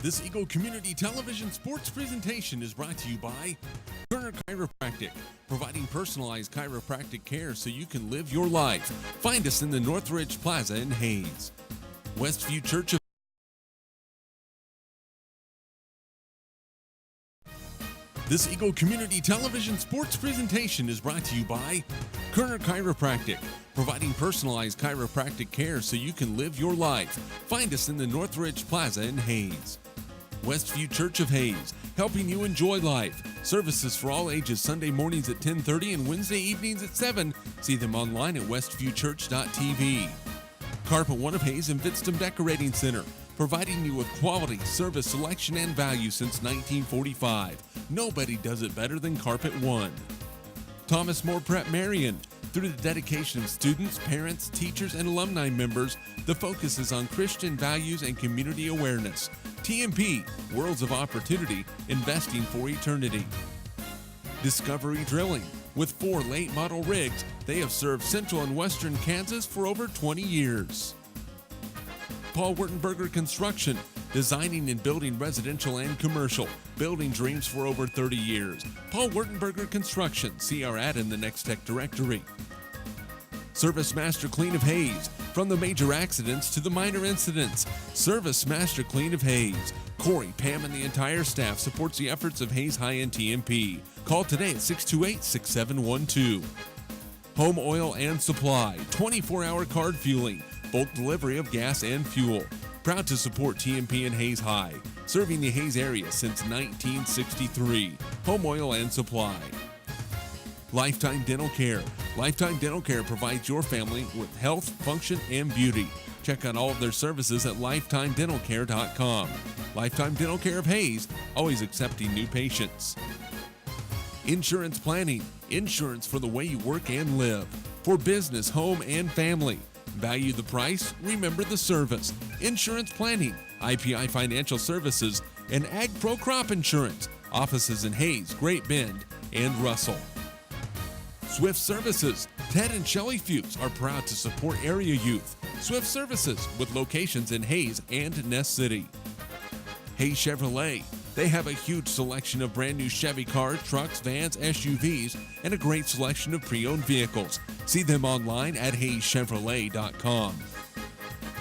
This Eagle Community Television sports presentation is brought to you by Turner Chiropractic, providing personalized chiropractic care so you can live your life. Find us in the Northridge Plaza in Hayes. Westview Church of This Eagle Community Television sports presentation is brought to you by Turner Chiropractic, providing personalized chiropractic care so you can live your life. Find us in the Northridge Plaza in Hayes. Westview Church of Hayes, helping you enjoy life. Services for all ages Sunday mornings at 10:30 and Wednesday evenings at 7. See them online at westviewchurch.tv. Carpet One of Hayes and Vidstem Decorating Center, providing you with quality, service, selection, and value since 1945. Nobody does it better than Carpet One. Thomas More Prep Marion. Through the dedication of students, parents, teachers, and alumni members, the focus is on Christian values and community awareness. TMP, Worlds of Opportunity, investing for eternity. Discovery Drilling. With 4 late model rigs, they have served central and western Kansas for over 20 years. Paul Wurtenberger Construction, designing and building residential and commercial, building dreams for over 30 years. Paul Wurtenberger Construction, see our ad in the Next Tech directory. Service Master Clean of Hayes, from the major accidents to the minor incidents. Service Master Clean of Hayes. Corey, Pam, and the entire staff supports the efforts of Hayes High-End TMP. Call today at 628-6712. Home Oil and Supply, 24-hour card fueling, bulk delivery of gas and fuel. Proud to support TMP and Hayes High, serving the Hayes area since 1963. Home Oil and Supply. Lifetime Dental Care. Lifetime Dental Care provides your family with health, function, and beauty. Check out all of their services at lifetimedentalcare.com. Lifetime Dental Care of Hayes, always accepting new patients. Insurance Planning. Insurance for the way you work and live. For business, home, and family. Value the price, remember the service. Insurance Planning, IPI Financial Services, and Ag Pro Crop Insurance. Offices in Hayes, Great Bend, and Russell. Swift Services. Ted and Shelley Fuchs are proud to support area youth. Swift Services, with locations in Hayes and Ness City. Hayes Chevrolet. They have a huge selection of brand new Chevy cars, trucks, vans, SUVs, and a great selection of pre-owned vehicles. See them online at hayeschevrolet.com.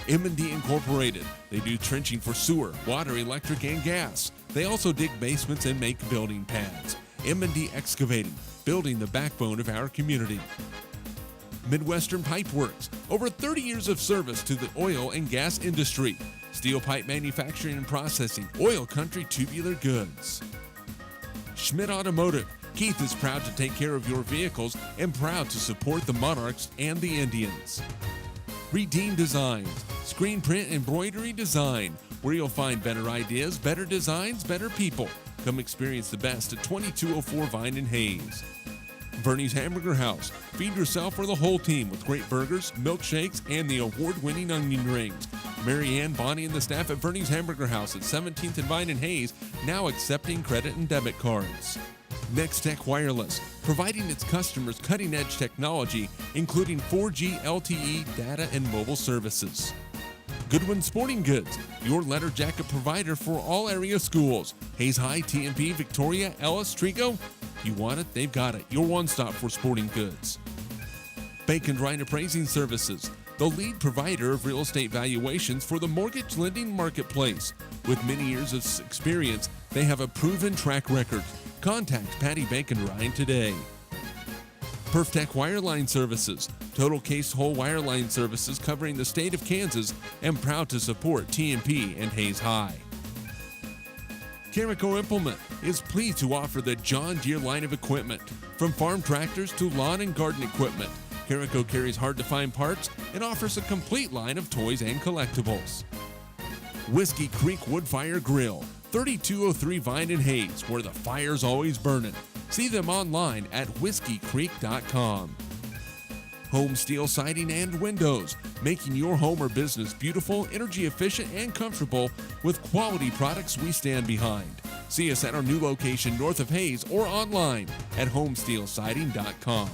M&D Incorporated. They do trenching for sewer, water, electric, and gas. They also dig basements and make building pads. M&D Excavating, building the backbone of our community. Midwestern Pipe Works. Over 30 years of service to the oil and gas industry. Steel pipe manufacturing and processing, oil country tubular goods. Schmidt Automotive. Keith is proud to take care of your vehicles and proud to support the Monarchs and the Indians. Redeem Designs. Screen print embroidery design, where you'll find better ideas, better designs, better people. Come experience the best at 2204 Vine in Hayes. Bernie's Hamburger House. Feed yourself or the whole team with great burgers, milkshakes, and the award-winning onion rings. Mary Ann, Bonnie, and the staff at Bernie's Hamburger House at 17th and Vine in Hayes, now accepting credit and debit cards. Next Tech Wireless, providing its customers cutting-edge technology, including 4G LTE data and mobile services. Goodwin Sporting Goods, your letter jacket provider for all area schools. Hayes High, TMP, Victoria, Ellis, Trigo. You want it, they've got it. Your one-stop for sporting goods. Bank and Ryan Appraising Services, the lead provider of real estate valuations for the mortgage lending marketplace. With many years of experience, they have a proven track record. Contact Patty Bank and Ryan today. PerfTech Wireline Services, total case whole wireline services covering the state of Kansas, and proud to support TMP and Hayes High. Carico Implement is pleased to offer the John Deere line of equipment, from farm tractors to lawn and garden equipment. Carico carries hard-to-find parts and offers a complete line of toys and collectibles. Whiskey Creek Woodfire Grill, 3203 Vine in Hayes, where the fire's always burning. See them online at whiskeycreek.com. Home Steel Siding and Windows, making your home or business beautiful, energy efficient, and comfortable with quality products we stand behind. See us at our new location north of Hayes or online at homesteelsiding.com.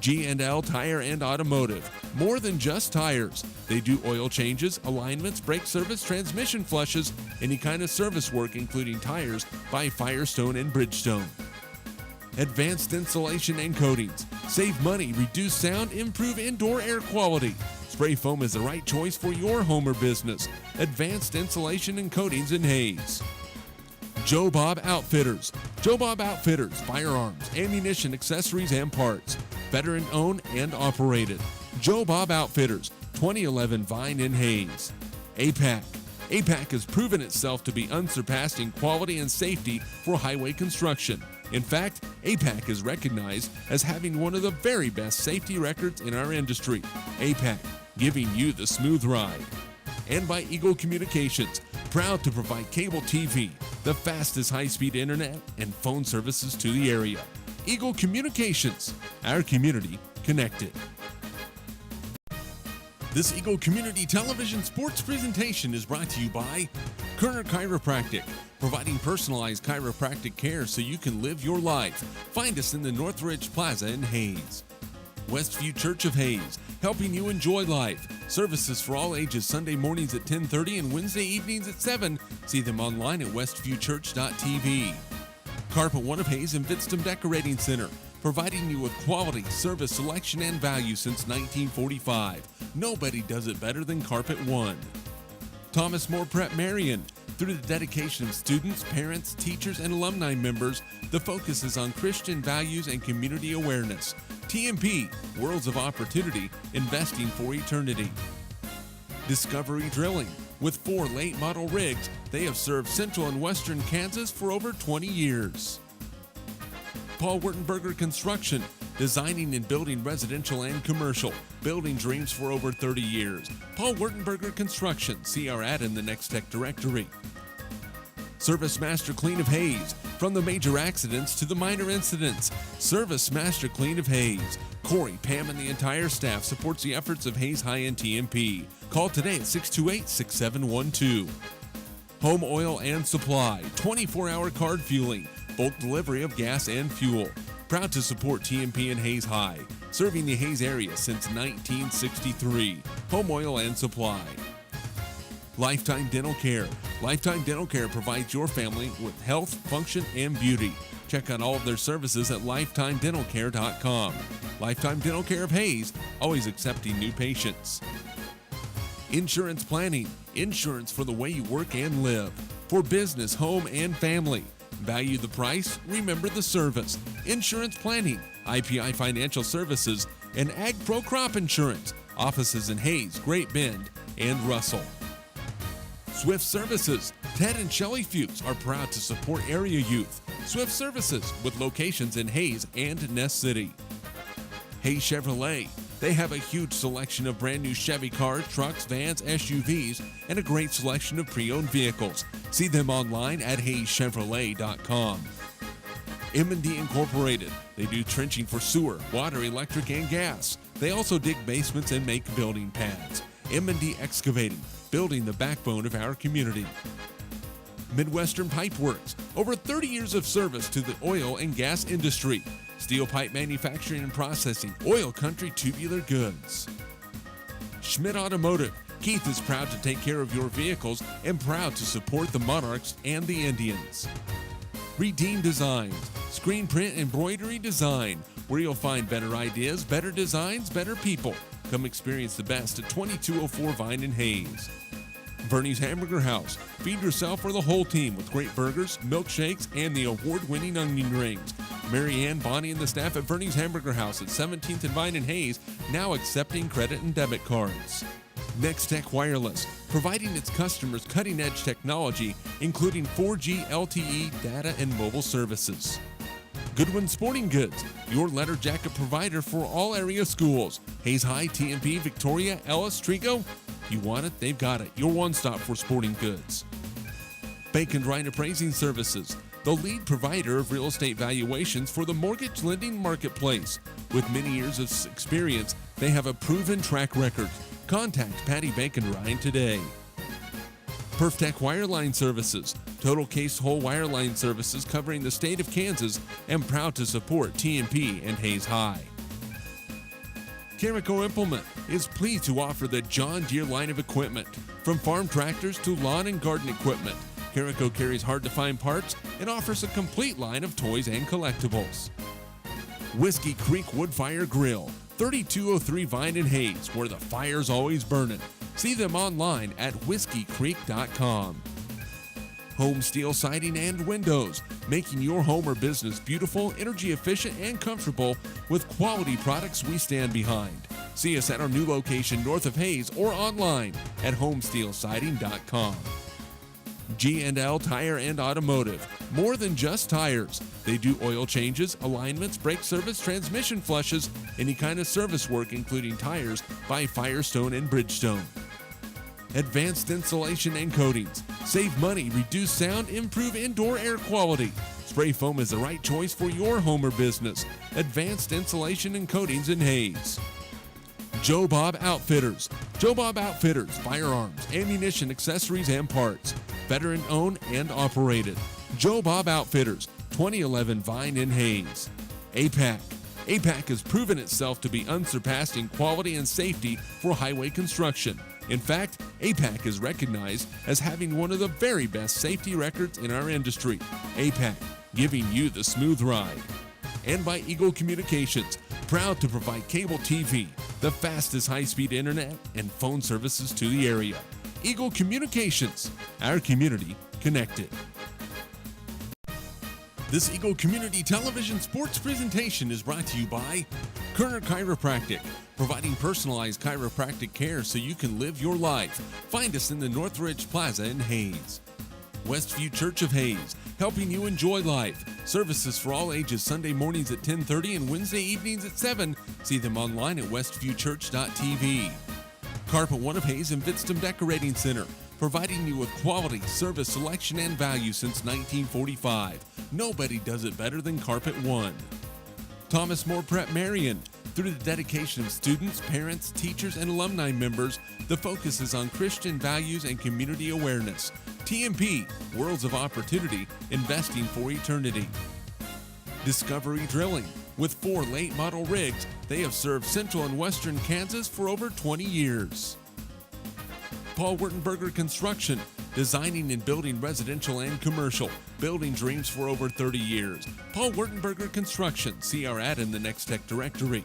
G&L Tire and Automotive. More than just tires. They do oil changes, alignments, brake service, transmission flushes, any kind of service work including tires by Firestone and Bridgestone. Advanced Insulation and Coatings. Save money, reduce sound, improve indoor air quality. Spray foam is the right choice for your home or business. Advanced Insulation and Coatings in Hayes. Joe Bob Outfitters. Joe Bob Outfitters, firearms, ammunition, accessories, and parts. Veteran owned and operated. Joe Bob Outfitters, 2011 Vine in Hayes. APAC. APAC has proven itself to be unsurpassed in quality and safety for highway construction. In fact, APAC is recognized as having one of the very best safety records in our industry. APAC, giving you the smooth ride. And by Eagle Communications, proud to provide cable TV, the fastest high-speed internet, and phone services to the area. Eagle Communications, our community connected. This Eagle Community Television sports presentation is brought to you by Kerner Chiropractic, providing personalized chiropractic care so you can live your life. Find us in the Northridge Plaza in Hayes. Westview Church of Hayes, helping you enjoy life. Services for all ages, Sunday mornings at 10:30 and Wednesday evenings at 7. See them online at westviewchurch.tv. Carpet One of Hayes and Vidstem Decorating Center, providing you with quality, service, selection, and value since 1945. Nobody does it better than Carpet One. Thomas More Prep Marion. Through the dedication of students, parents, teachers, and alumni members, the focus is on Christian values and community awareness. TMP, Worlds of Opportunity, investing for eternity. Discovery Drilling. With 4 late model rigs, they have served central and western Kansas for over 20 years. Paul Wurtenberger Construction, designing and building residential and commercial, building dreams for over 30 years. Paul Wurtenberger Construction, see our ad in the Next Tech directory. Service Master Clean of Hayes, from the major accidents to the minor incidents. Service Master Clean of Hayes. Corey, Pam, and the entire staff supports the efforts of Hayes High and TMP. Call today at 628-6712. Home Oil and Supply, 24-hour card fueling, bulk delivery of gas and fuel. Proud to support TMP and Hayes High, serving the Hayes area since 1963. Home Oil and Supply. Lifetime Dental Care. Lifetime Dental Care provides your family with health, function, and beauty. Check out all of their services at lifetimedentalcare.com. Lifetime Dental Care of Hayes, always accepting new patients. Insurance Planning. Insurance for the way you work and live. For business, home, and family. Value the price, remember the service. Insurance Planning, IPI Financial Services, and Ag Pro Crop Insurance. Offices in Hayes, Great Bend, and Russell. Swift Services. Ted and Shelley Fuchs are proud to support area youth. Swift Services, with locations in Hayes and Ness City. Hayes Chevrolet. They have a huge selection of brand new Chevy cars, trucks, vans, SUVs, and a great selection of pre-owned vehicles. See them online at hayeschevrolet.com. M&D Incorporated. They do trenching for sewer, water, electric, and gas. They also dig basements and make building pads. M&D Excavating, building the backbone of our community. Midwestern Pipe Works. Over 30 years of service to the oil and gas industry. Steel pipe manufacturing and processing, oil country tubular goods. Schmidt Automotive. Keith is proud to take care of your vehicles and proud to support the Monarchs and the Indians. Redeem Designs. Screen print embroidery design, where you'll find better ideas, better designs, better people. Come experience the best at 2204 Vine in Hayes. Bernie's Hamburger House. Feed yourself or the whole team with great burgers, milkshakes, and the award-winning onion rings. Mary Ann, Bonnie, and the staff at Bernie's Hamburger House at 17th and Vine in Hayes, now accepting credit and debit cards. Next Tech Wireless, providing its customers cutting-edge technology, including 4G LTE data and mobile services. Goodwin Sporting Goods, your letter jacket provider for all area schools. Hayes High, TMP, Victoria, Ellis, Trigo. You want it, they've got it. Your one-stop for sporting goods. Bacon Ryan Appraising Services, the lead provider of real estate valuations for the mortgage lending marketplace. With many years of experience, they have a proven track record. Contact Patty Bacon Ryan today. PerfTech Wireline Services, total case whole wireline services covering the state of Kansas, and proud to support TMP and Hayes High. Chemical Implement is pleased to offer the John Deere line of equipment. From farm tractors to lawn and garden equipment, Chemical carries hard-to-find parts and offers a complete line of toys and collectibles. Whiskey Creek Woodfire Grill, 3203 Vine and Hayes, where the fire's always burning. See them online at whiskeycreek.com. Home Steel Siding and Windows, making your home or business beautiful, energy efficient, and comfortable with quality products we stand behind. See us at our new location north of Hayes or online at homesteelsiding.com. G&L Tire and Automotive, more than just tires. They do oil changes, alignments, brake service, transmission flushes, any kind of service work including tires by Firestone and Bridgestone. Advanced Insulation and Coatings. Save money, reduce sound, improve indoor air quality. Spray foam is the right choice for your home or business. Advanced Insulation and Coatings in Hayes. Joe Bob Outfitters. Joe Bob Outfitters, firearms, ammunition, accessories, and parts. Veteran owned and operated. Joe Bob Outfitters, 2011 Vine in Hayes. APAC. APAC has proven itself to be unsurpassed in quality and safety for highway construction. In fact, APAC is recognized as having one of the very best safety records in our industry. APAC, giving you the smooth ride. And by Eagle Communications, proud to provide cable TV, the fastest high-speed internet, and phone services to the area. Eagle Communications, our community connected. This Eagle Community Television sports presentation is brought to you by Kerner Chiropractic, providing personalized chiropractic care so you can live your life. Find us in the Northridge Plaza in Hayes. Westview Church of Hayes, helping you enjoy life. Services for all ages Sunday mornings at 10:30 and Wednesday evenings at 7. See them online at westviewchurch.tv. Carpet One of Hayes and Vidstem Decorating Center, providing you with quality, service, selection, and value since 1945. Nobody does it better than Carpet One. Thomas More Prep Marion. Through the dedication of students, parents, teachers, and alumni members, the focus is on Christian values and community awareness. TMP, Worlds of Opportunity, investing for eternity. Discovery Drilling. With 4 late model rigs, they have served central and western Kansas for over 20 years. Paul Wurtenberger Construction, designing and building residential and commercial, building dreams for over 30 years. Paul Wurtenberger Construction, see our ad in the Next Tech directory.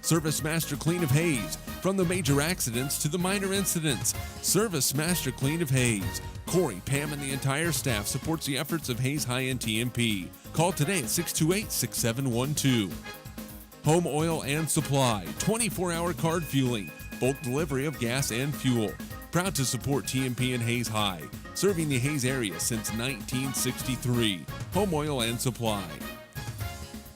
Service Master Clean of Hayes, from the major accidents to the minor incidents. Service Master Clean of Hayes. Corey, Pam, and the entire staff supports the efforts of Hayes High-End TMP. Call today at 628-6712. Home Oil and Supply, 24-hour card fueling, bulk delivery of gas and fuel. Proud to support TMP and Hayes High, serving the Hayes area since 1963. Home Oil and Supply.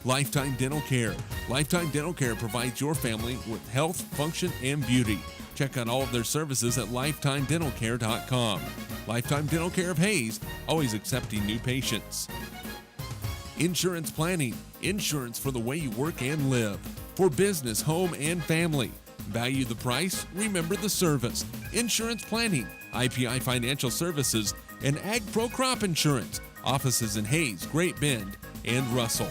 Lifetime Dental Care. Lifetime Dental Care provides your family with health, function, and beauty. Check out all of their services at lifetimedentalcare.com. Lifetime Dental Care of Hayes, always accepting new patients. Insurance Planning. Insurance for the way you work and live. For business, home, and family. Value the price, remember the service. Insurance Planning, IPI Financial Services, and Ag Pro Crop Insurance. Offices in Hayes, Great Bend, and Russell.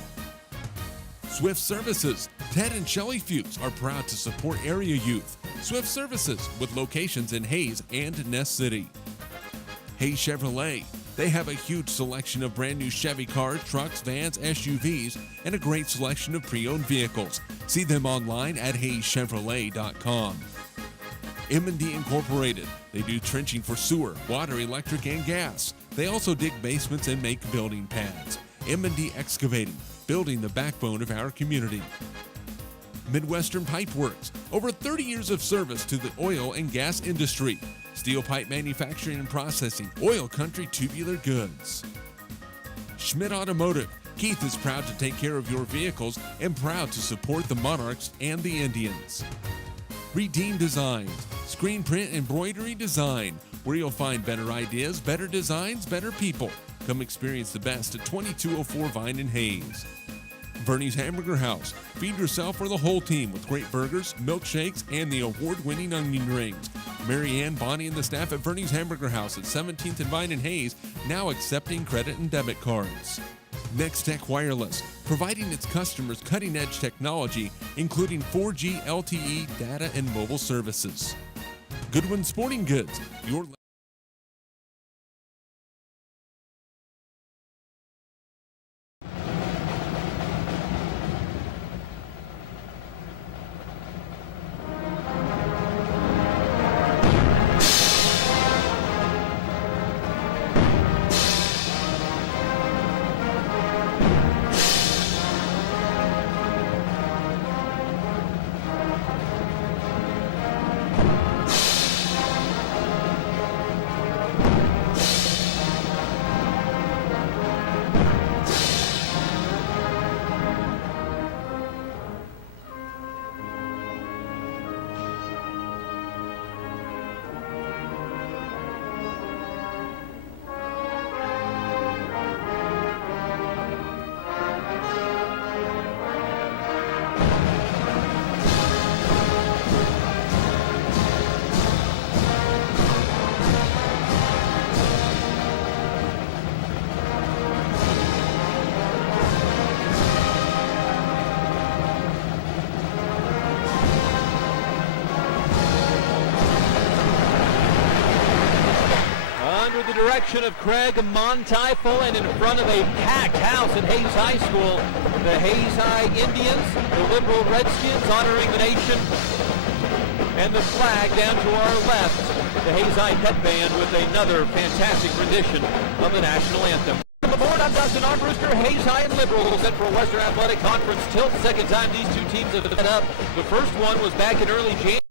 Swift Services. Ted and Shelley Fuchs are proud to support area youth. Swift Services, with locations in Hayes and Ness City. Hayes Chevrolet. They have a huge selection of brand new Chevy cars, trucks, vans, SUVs, and a great selection of pre-owned vehicles. See them online at hayeschevrolet.com. M&D Incorporated. They do trenching for sewer, water, electric, and gas. They also dig basements and make building pads. M&D Excavating, building the backbone of our community. Midwestern Pipe Works, over 30 years of service to the oil and gas industry. Steel pipe manufacturing and processing, oil country tubular goods. Schmidt Automotive. Keith is proud to take care of your vehicles and proud to support the Monarchs and the Indians. Redeem Designs, screen print embroidery design, where you'll find better ideas, better designs, better people. Come experience the best at 2204 Vine and Hayes. Bernie's Hamburger House. Feed yourself or the whole team with great burgers, milkshakes, and the award-winning onion rings. Mary Ann, Bonnie, and the staff at Bernie's Hamburger House at 17th and Vine and Hayes, now accepting credit and debit cards. Nextech Wireless, providing its customers cutting-edge technology, including 4G LTE data and mobile services. Goodwin Sporting Goods, your under the direction of Craig Monteifel and in front of a packed house at Hayes High School. The Hayes High Indians, the Liberal Redskins honoring the nation, and the flag down to our left, the Hayes High Pet Band with another fantastic rendition of the national anthem. On the board, I'm Dustin Armbruster. Hayes High and Liberal set for a Western Athletic Conference tilt. Second time these two teams have met up. The first one was back in early January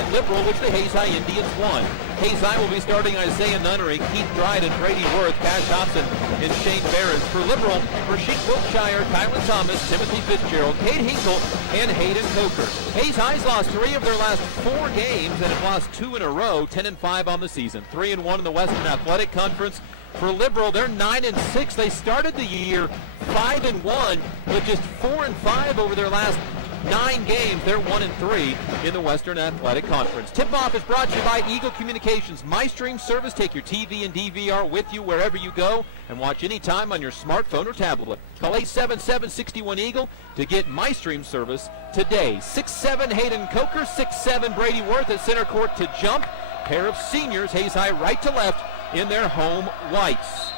at Liberal, which the Hayes High Indians won. Hayes High will be starting Isaiah Nunnery, Keith Dryden, Brady Worth, Cash Hobson, and Shane Behrens. For Liberal, Rasheed Wiltshire, Kylan Thomas, Timothy Fitzgerald, Cade Hinkle, and Hayden Coker. Hayes High's lost 3 of their last 4 games and have lost 2 in a row, 10-5 on the season. 3-1 in the Western Athletic Conference. For Liberal, they're 9-6. They started the year 5-1, but just 4-5 over their last 9 games. They're 1-3 in the Western Athletic Conference. Tip-off is brought to you by Eagle Communications. MyStream service. Take your TV and DVR with you wherever you go and watch anytime on your smartphone or tablet. Call 877-61-EAGLE to get MyStream service today. 6'7" Hayden Coker, 6'7" Brady Worth at center court to jump. Pair of seniors, Hayes High right to left in their home whites.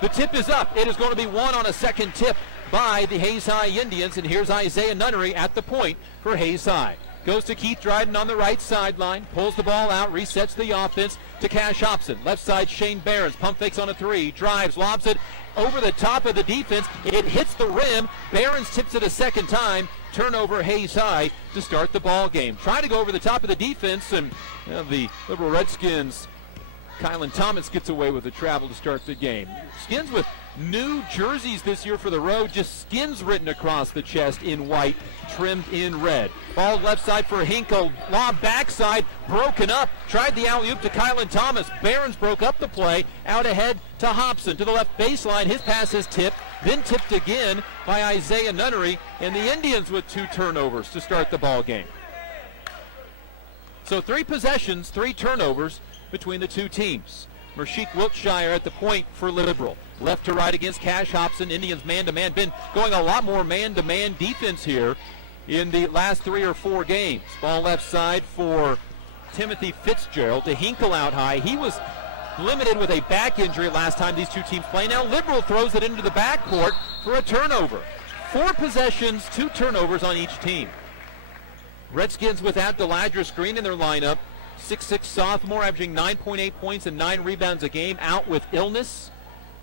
The tip is up. It is going to be won on a second tip by the Hayes High Indians, and here's Isaiah Nunnery at the point for Hayes High. Goes to Keith Dryden on the right sideline, pulls the ball out, resets the offense to Cash Hobson. Left side, Shane Behrens, pump fakes on a 3, drives, lobs it over the top of the defense. It hits the rim. Behrens tips it a second time. Turnover, Hayes High to start the ball game. Trying to go over the top of the defense, and the Liberal Redskins, Kylan Thomas gets away with the travel to start the game. Skins with new jerseys this year for the road, just skins written across the chest in white, trimmed in red. Ball left side for Hinkle, lob backside, broken up, tried the alley-oop to Kylan Thomas. Behrens broke up the play, out ahead to Hobson, to the left baseline. His pass is tipped, then tipped again by Isaiah Nunnery, and the Indians with 2 turnovers to start the ball game. So 3 possessions, 3 turnovers between the two teams. Rasheed Wiltshire at the point for Liberal. Left to right against Cash Hobson. Indians man-to-man. Been going a lot more man-to-man defense here in the last 3 or 4 games. Ball left side for Timothy Fitzgerald to Hinkle out high. He was limited with a back injury last time these two teams play. Now Liberal throws it into the backcourt for a turnover. 4 possessions, 2 turnovers on each team. Redskins without Deladris Green in their lineup. 6'6" sophomore, averaging 9.8 points and 9 rebounds a game, out with illness.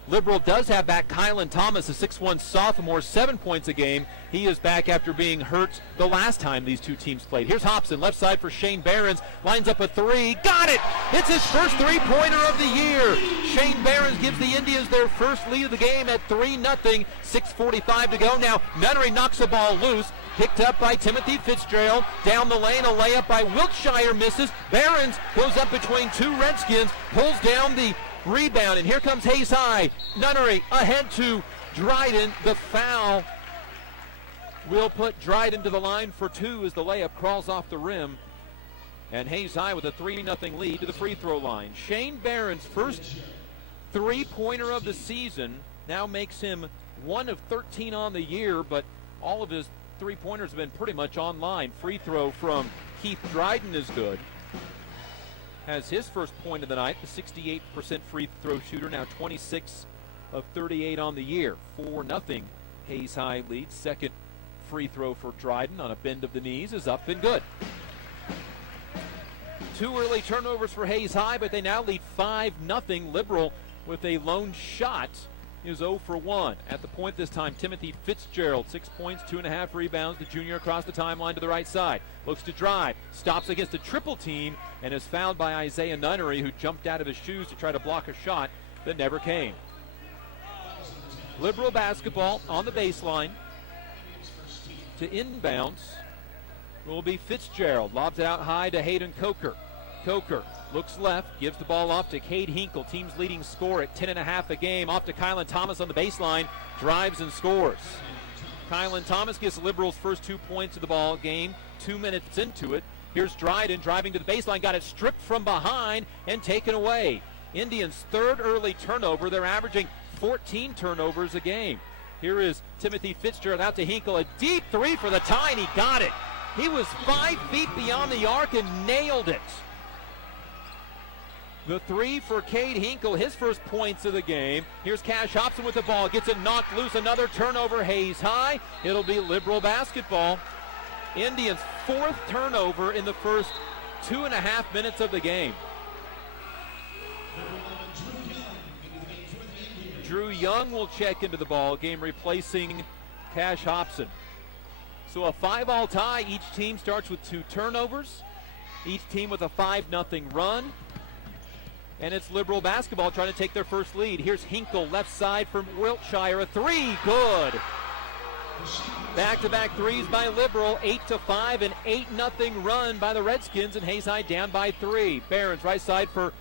Liberal does have back Kylan Thomas, a 6'1" sophomore, 7 points a game. He is back after being hurt the last time these two teams played. Here's Hobson, left side for Shane Behrens, lines up a 3, got it! It's his first 3-pointer of the year. Shane Behrens gives the Indians their first lead of the game at 3-0, 6:45 to go. Now Nunnery knocks the ball loose. Picked up by Timothy Fitzgerald. Down the lane, a layup by Wiltshire misses. Behrens goes up between 2 Redskins, pulls down the rebound, and here comes Hayes High. Nunnery ahead to Dryden. The foul will put Dryden to the line for 2 as the layup crawls off the rim. And Hayes High with a 3-0 lead to the free throw line. Shane Behrens' first three-pointer of the season. Now makes him 1 of 13 on the year, but all of his three-pointers have been pretty much online. Free throw from Keith Dryden is good. Has his first point of the night, the 68% free throw shooter, now 26 of 38 on the year. 4-0 Hayes High lead. Second free throw for Dryden on a bend of the knees is up and good. 2 early turnovers for Hayes High, but they now lead 5-0. Liberal with a lone shot is 0 for 1. At the point this time, Timothy Fitzgerald, 6 points, 2.5 rebounds. The junior across the timeline to the right side. Looks to drive, stops against a triple team, and is fouled by Isaiah Nunnery, who jumped out of his shoes to try to block a shot that never came. Liberal basketball on the baseline. To inbounds will be Fitzgerald. Lobs it out high to Hayden Coker. Coker looks left, gives the ball off to Cade Hinkle, team's leading scorer at 10.5 a game. Off to Kylan Thomas on the baseline, drives and scores. Kylan Thomas gets Liberal's first 2 points of the ball game, 2 minutes into it. Here's Dryden driving to the baseline, got it stripped from behind and taken away. Indians' third early turnover. They're averaging 14 turnovers a game. Here is Timothy Fitzgerald out to Hinkle, a deep three for the tie, and he got it. He was 5 feet beyond the arc and nailed it. The three for Cade Hinkle, his first points of the game. Here's Cash Hobson with the ball, gets it knocked loose, another turnover, Hayes High. It'll be Liberal basketball. Indians' 4th turnover in the first 2.5 minutes of the game. Drew Young will check into the ball game, replacing Cash Hobson. So a 5-all tie. Each team starts with 2 turnovers. Each team with a 5-0 run. And it's Liberal basketball trying to take their first lead. Here's Hinkle, left side from Wiltshire. A three, good. Back-to-back threes by Liberal. 8-5, an 8-0 run by the Redskins, and Hayes High down by 3. Barons, right side for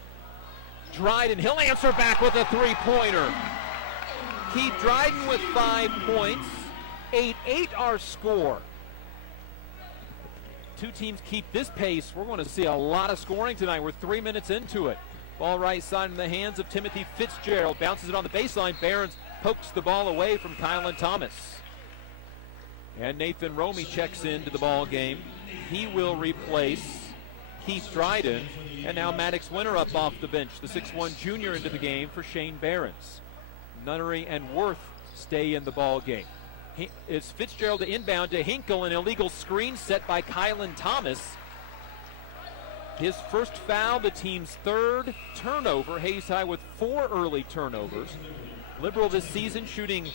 Dryden. He'll answer back with a three-pointer. Keith Dryden with 5 points. 8-8 our score. Two teams keep this pace. We're going to see a lot of scoring tonight. We're 3 minutes into it. Ball right side in the hands of Timothy Fitzgerald. Bounces it on the baseline. Barons pokes the ball away from Kylan Thomas. And Nathan Romey checks into the ball game. He will replace Keith Dryden. And now Maddox Winter up off the bench, the 6'1 junior, into the game for Shane Barons. Nunnery and Worth stay in the ball game. It's Fitzgerald to inbound to Hinkle, an illegal screen set by Kylan Thomas. His first foul, the team's 3rd turnover. Hayes High with 4 early turnovers. Liberal this season shooting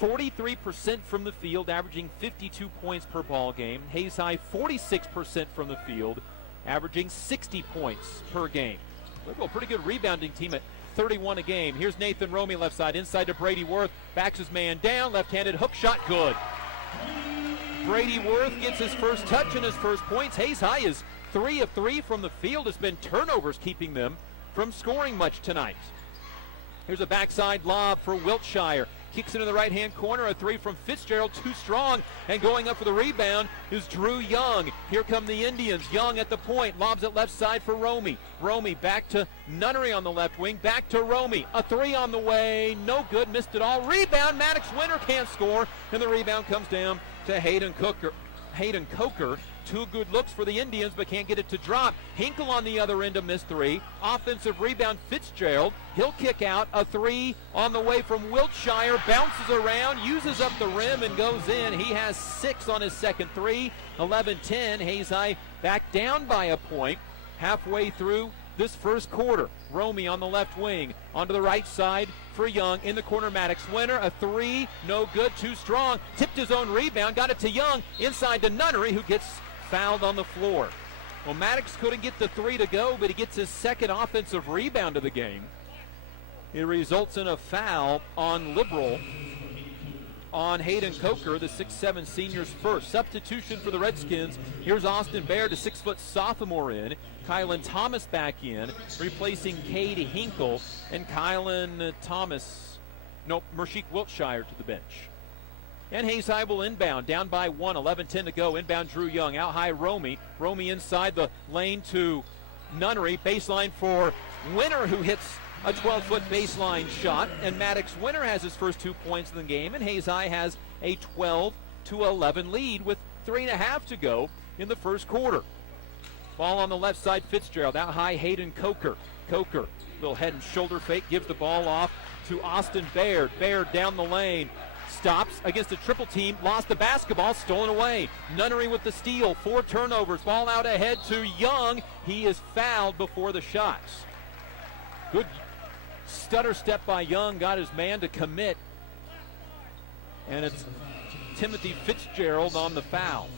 43% from the field, averaging 52 points per ball game. Hayes High 46% from the field, averaging 60 points per game. Liberal, pretty good rebounding team at 31 a game. Here's Nathan Romey left side, inside to Brady Worth. Backs his man down, left-handed hook shot, good. Brady Worth gets his first touch and his first points. Hayes High is 3 of 3 from the field. It's been turnovers keeping them from scoring much tonight. Here's a backside lob for Wiltshire. Kicks into the right-hand corner. A three from Fitzgerald, too strong. And going up for the rebound is Drew Young. Here come the Indians. Young at the point. Lobs it left side for Romey. Romey back to Nunnery on the left wing. Back to Romey. A three on the way. No good. Missed it all. Rebound. Maddox Winter can't score. And the rebound comes down to Hayden Coker. 2 good looks for the Indians, but can't get it to drop. Hinkle on the other end, a missed three. Offensive rebound, Fitzgerald. He'll kick out. A three on the way from Wiltshire. Bounces around, uses up the rim, and goes in. He has 6 on his second three. 11-10. Hayes High back down by a point halfway through this first quarter. Romey on the left wing. Onto the right side for Young. In the corner, Maddox Winter. A three, no good, too strong. Tipped his own rebound, got it to Young. Inside to Nunnery, who gets fouled on the floor. Well, Maddox couldn't get the three to go, but he gets his second offensive rebound of the game. It results in a foul on Liberal on Hayden Coker, the 6'7 senior's first. Substitution for the Redskins. Here's Austin Baird, a 6-foot sophomore in. Kylan Thomas back in, replacing Cade Hinkle, and Mershik Wiltshire to the bench. And Hayes High will inbound, down by 1, 11-10 to go. Inbound Drew Young, out high Romey. Romey inside the lane to Nunnery. Baseline for Winter, who hits a 12-foot baseline shot, and Maddox Winter has his first 2 points in the game, and Hayes High has a 12-11 lead with 3.5 to go in the first quarter. Ball on the left side, Fitzgerald. Out high, Hayden Coker. Coker, little head and shoulder fake, gives the ball off to Austin Baird. Baird down the lane. Stops against a triple team, lost the basketball, stolen away. Nunnery with the steal, 4 turnovers. Ball out ahead to Young. He is fouled before the shots. Good stutter step by Young, got his man to commit. And it's Timothy Fitzgerald on the foul.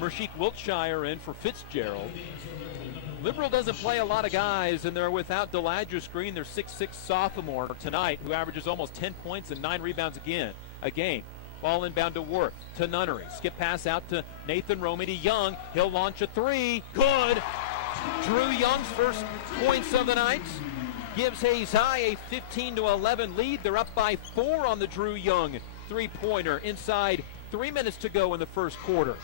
Mershik Wiltshire in for Fitzgerald. Liberal doesn't play a lot of guys, and they're without Deladrius Green, their 6'6 sophomore tonight, who averages almost 10 points and 9 rebounds a game. Ball inbound to Worth, to Nunnery. Skip pass out to Nathan Romey to Young. He'll launch a 3. Good. Drew Young's first points of the night gives Hayes High a 15-11 lead. They're up by 4 on the Drew Young three-pointer. Inside 3 minutes to go in the first quarter.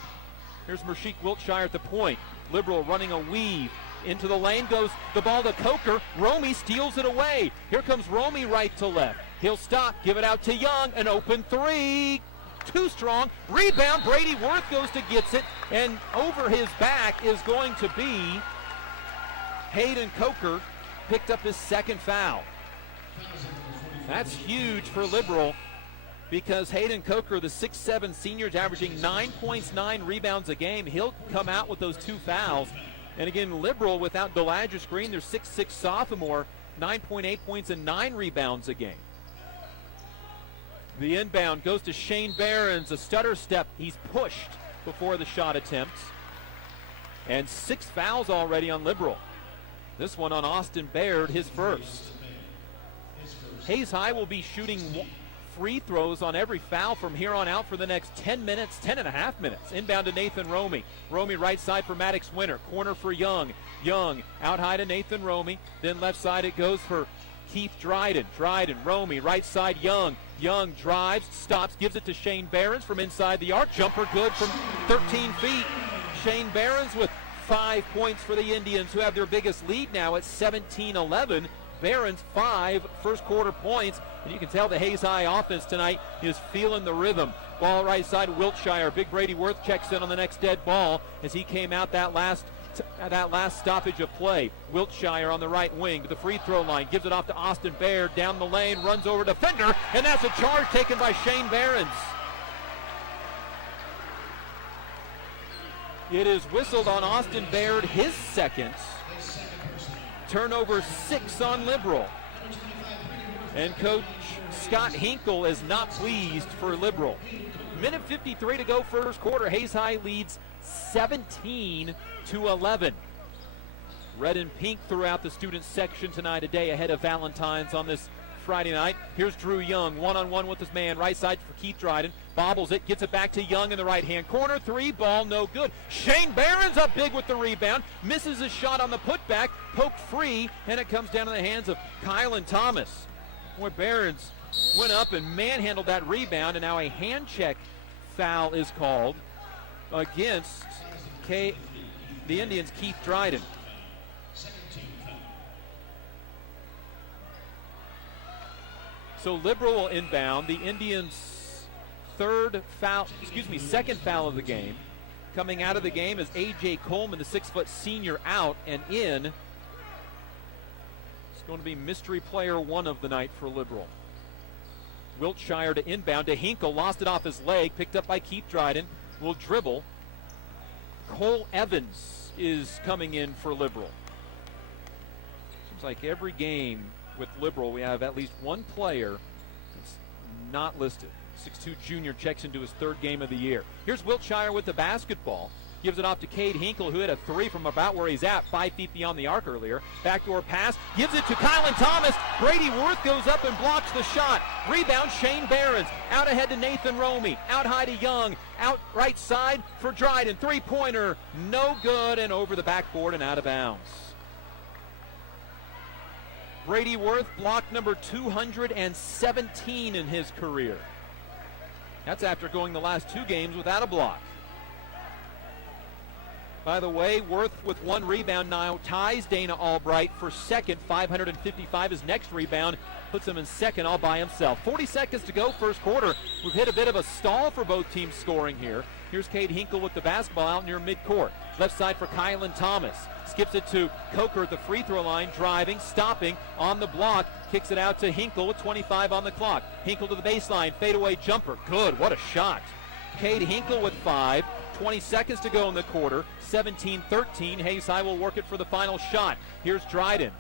Here's Mershik Wiltshire at the point. Liberal running a weave. Into the lane goes the ball to Coker. Romey steals it away. Here comes Romey right to left. He'll stop, give it out to Young. An open 3. Too strong. Rebound. Brady Worth goes to gets it. And over his back is going to be Hayden Coker. Picked up his second foul. That's huge for Liberal, because Hayden Coker, the 6'7 senior, is averaging 9 points, 9 rebounds a game. He'll come out with those 2 fouls. And again, Liberal without Deladrius Green, their 6'6 sophomore, 9.8 points and 9 rebounds a game. The inbound goes to Shane Behrens, a stutter step. He's pushed before the shot attempts. And 6 fouls already on Liberal. This one on Austin Baird, his first. Hayes High will be shooting free throws on every foul from here on out for the next 10 minutes, 10 and a half minutes. Inbound to Nathan Romey. Romey right side for Maddox Winter. Corner for Young. Young out high to Nathan Romey. Then left side it goes for Keith Dryden. Dryden, Romey, right side Young. Young drives, stops, gives it to Shane Behrens from inside the arc. Jumper good from 13 feet. Shane Behrens with 5 points for the Indians, who have their biggest lead now at 17-11. Behrens 5 first quarter points. And you can tell the Hayes High offense tonight is feeling the rhythm. Ball right side, Wiltshire. Big Brady Worth checks in on the next dead ball as he came out that last stoppage of play. Wiltshire on the right wing to the free throw line. Gives it off to Austin Baird. Down the lane, runs over defender. And that's a charge taken by Shane Behrens. It is whistled on Austin Baird, his second. Turnover 6 on Liberal. And Coach Scott Hinkle is not pleased for Liberal. Minute 53 to go first quarter. Hayes High leads 17-11. Red and pink throughout the student section tonight, a day ahead of Valentine's on this Friday night. Here's Drew Young, one-on-one with his man. Right side for Keith Dryden. Bobbles it, gets it back to Young in the right-hand corner. 3 ball, no good. Shane Behrens up big with the rebound. Misses his shot on the putback. Poked free, and it comes down to the hands of Kylan Thomas. Boy, Behrens went up and manhandled that rebound, and now a hand check foul is called against the Indians' Keith Dryden. So Liberal will inbound. The Indians' second foul of the game. Coming out of the game is A.J. Coleman, the 6' senior, out and in. It's going to be mystery player 1 of the night for Liberal. Wiltshire to inbound to Hinkle. Lost it off his leg. Picked up by Keith Dryden. Will dribble. Cole Evans is coming in for Liberal. Seems like every game with Liberal, we have at least one player that's not listed. 6'2 junior checks into his 3rd game of the year. Here's Wiltshire with the basketball. Gives it off to Cade Hinkle, who hit a 3 from about where he's at, 5 feet beyond the arc earlier. Backdoor pass. Gives it to Kylan Thomas. Brady Worth goes up and blocks the shot. Rebound, Shane Behrens. Out ahead to Nathan Romey. Out high to Young. Out right side for Dryden. 3-pointer. No good, and over the backboard and out of bounds. Brady Worth blocked number 217 in his career. That's after going the last 2 games without a block. By the way, Worth with 1 rebound now ties Dana Albright for second. 555 his next rebound. Puts him in second all by himself. 40 seconds to go, first quarter. We've hit a bit of a stall for both teams scoring here. Here's Cade Hinkle with the basketball out near midcourt. Left side for Kylan Thomas. Skips it to Coker at the free throw line, driving, stopping, on the block. Kicks it out to Hinkle with 25 on the clock. Hinkle to the baseline, fadeaway jumper. Good, what a shot. Cade Hinkle with 5. 20 seconds to go in the quarter. 17-13. Hayes High will work it for the final shot. Here's Dryden.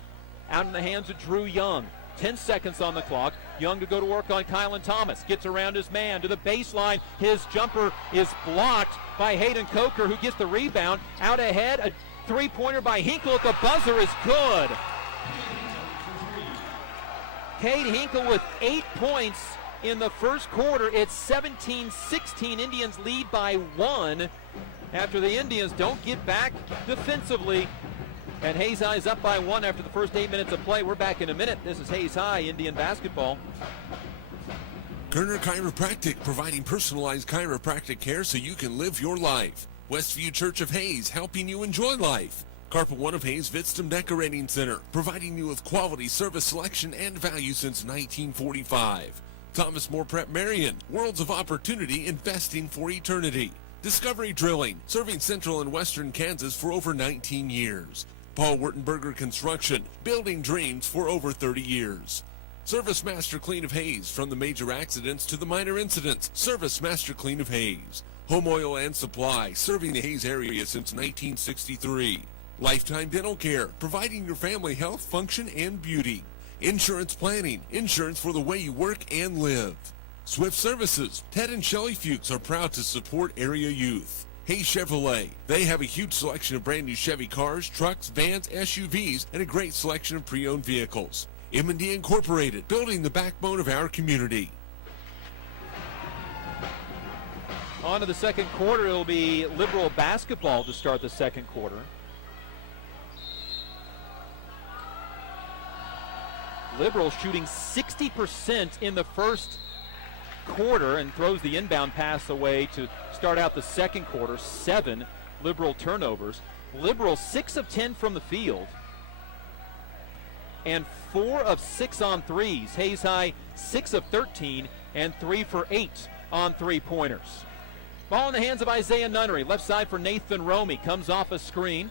Out in the hands of Drew Young. 10 seconds on the clock. Young to go to work on Kylan Thomas. Gets around his man to the baseline. His jumper is blocked by Hayden Coker, who gets the rebound. Out ahead, a three-pointer by Hinkle at the buzzer is good. Cade Hinkle with 8 points in the first quarter. It's 17-16. Indians lead by 1 after the Indians don't get back defensively. And Hayes High is up by 1 after the first 8 minutes of play. We're back in a minute. This is Hayes High Indian basketball. Kerner Chiropractic, providing personalized chiropractic care so you can live your life. Westview Church of Hayes, helping you enjoy life. Carpet One of Hayes Vidstem Decorating Center, providing you with quality service selection and value since 1945. Thomas More Prep Marion, worlds of opportunity, investing for eternity. Discovery Drilling, serving central and western Kansas for over 19 years. Paul Wurtenberger Construction, building dreams for over 30 years. Service Master Clean of Hayes, from the major accidents to the minor incidents. Service Master Clean of Hayes. Home Oil and Supply, serving the Hayes area since 1963. Lifetime Dental Care, providing your family health, function, and beauty. Insurance Planning, insurance for the way you work and live. Swift Services, Ted and Shelley Fuchs are proud to support area youth. Hayes Chevrolet, they have a huge selection of brand new Chevy cars, trucks, vans, SUVs, and a great selection of pre-owned vehicles. M&D Incorporated, building the backbone of our community. On to the second quarter. It'll be Liberal basketball to start the second quarter. Liberal shooting 60% in the first quarter and throws the inbound pass away to start out the second quarter. 7 Liberal turnovers. Liberal 6 of 10 from the field and 4 of 6 on threes. Hayes High 6 of 13 and 3 for 8 on three-pointers. Ball in the hands of Isaiah Nunnery. Left side for Nathan Romey. Comes off a screen.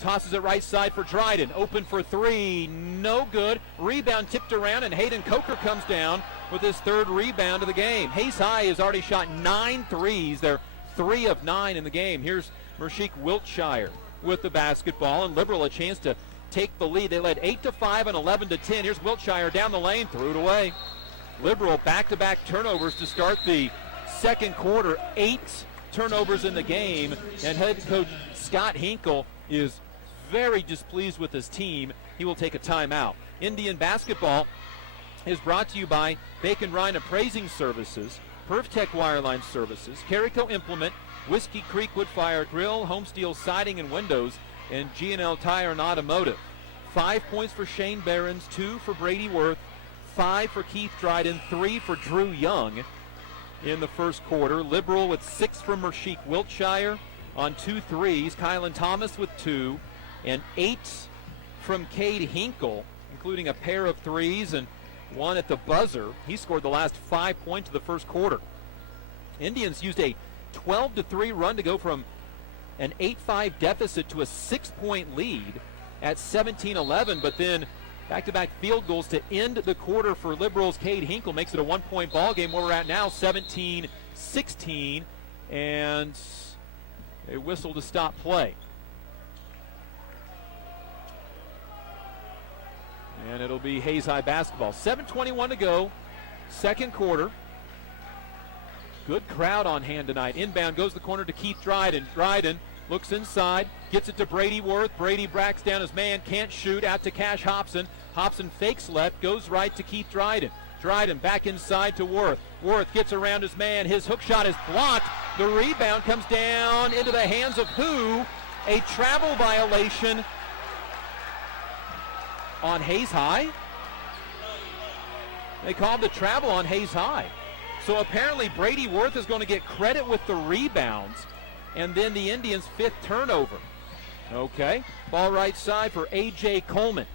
Tosses it right side for Dryden. Open for 3. No good. Rebound tipped around, and Hayden Coker comes down with his 3rd rebound of the game. Hayes High has already shot 9 threes. They're 3 of 9 in the game. Here's Mershik Wiltshire with the basketball, and Liberal a chance to take the lead. They led 8-5 and 11-10. Here's Wiltshire down the lane. Threw it away. Liberal back-to-back turnovers to start the second quarter. 8 turnovers in the game, and head coach Scott Hinkle is very displeased with his team. He will take a timeout. Indian basketball is brought to you by Bacon Rhine Appraising Services, PerfTech Wireline Services, Carico Implement, Whiskey Creek Wood Fire Grill, Homesteel Siding and Windows, and G&L Tire and Automotive. 5 points for Shane Behrens, 2 for Brady Worth, 5 for Keith Dryden, 3 for Drew Young in the first quarter. Liberal with 6 from Mershik Wiltshire on 2 threes. Kylan Thomas with 2, and 8 from Cade Hinkle, including a pair of threes and 1 at the buzzer. He scored the last 5 points of the first quarter. Indians used a 12-3 run to go from an 8-5 deficit to a 6-point lead at 17-11, but then back-to-back field goals to end the quarter for Liberals. Cade Hinkle makes it a 1-point ball game where we're at now, 17-16, and a whistle to stop play. And it'll be Hayes High basketball. 7:21 to go, second quarter. Good crowd on hand tonight. Inbound goes the corner to Keith Dryden. Dryden looks inside, gets it to Brady Worth. Brady bracks down his man, can't shoot. Out to Cash Hobson. Hobson fakes left, goes right to Keith Dryden. Dryden back inside to Worth. Worth gets around his man. His hook shot is blocked. The rebound comes down into the hands of who? A travel violation on Hayes High. They called the travel on Hayes High. So apparently Brady Worth is going to get credit with the rebounds. and then the Indians' 5th turnover. Okay, ball right side for A.J. Coleman.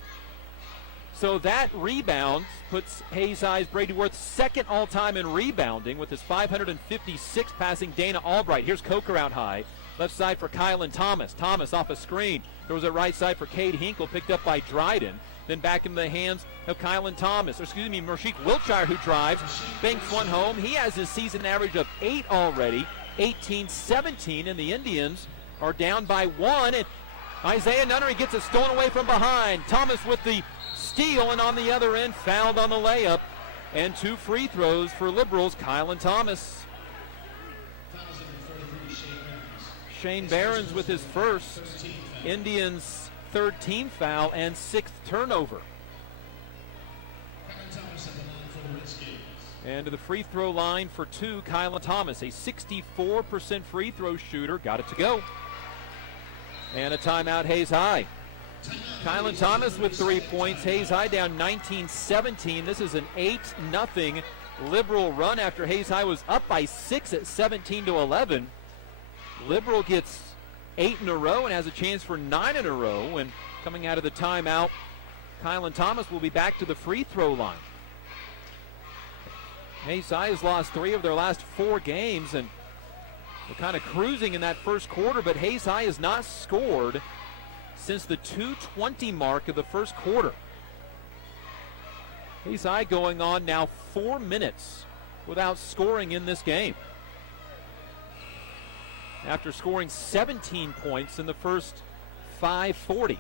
So that rebound puts Hayes High's Brady Worth second all-time in rebounding with his 556, passing Dana Albright. Here's Coker out high. Left side for Kylan Thomas. Thomas off a screen. There was a right side for Cade Hinkle, picked up by Dryden. Then back in the hands of Kylan Thomas, Marshik Wiltshire, who drives, banks one home. He has his season average of 8 already, 18-17, and the Indians are down by 1. And Isaiah Nunnery gets it stolen away from behind. Thomas with the steal, and on the other end, fouled on the layup. And 2 free throws for Liberals, Kylan Thomas. Shane Barons with his first, Indians' 3rd team foul and 6th turnover. And to the free throw line for 2, Kylan Thomas, a 64% free throw shooter, got it to go. And a timeout, Hayes High. Kylan Thomas with 3 points. Hayes High down 19-17. This is an 8-0 Liberal run after Hayes High was up by 6 at 17-11. Liberal gets 8 in a row and has a chance for 9 in a row. And coming out of the timeout, Kylan Thomas will be back to the free throw line. Hayes High has lost 3 of their last 4 games, and they're kind of cruising in that first quarter, but Hayes High has not scored since the 2:20 mark of the first quarter. Hayes High going on now 4 minutes without scoring in this game, after scoring 17 points in the first 5:40.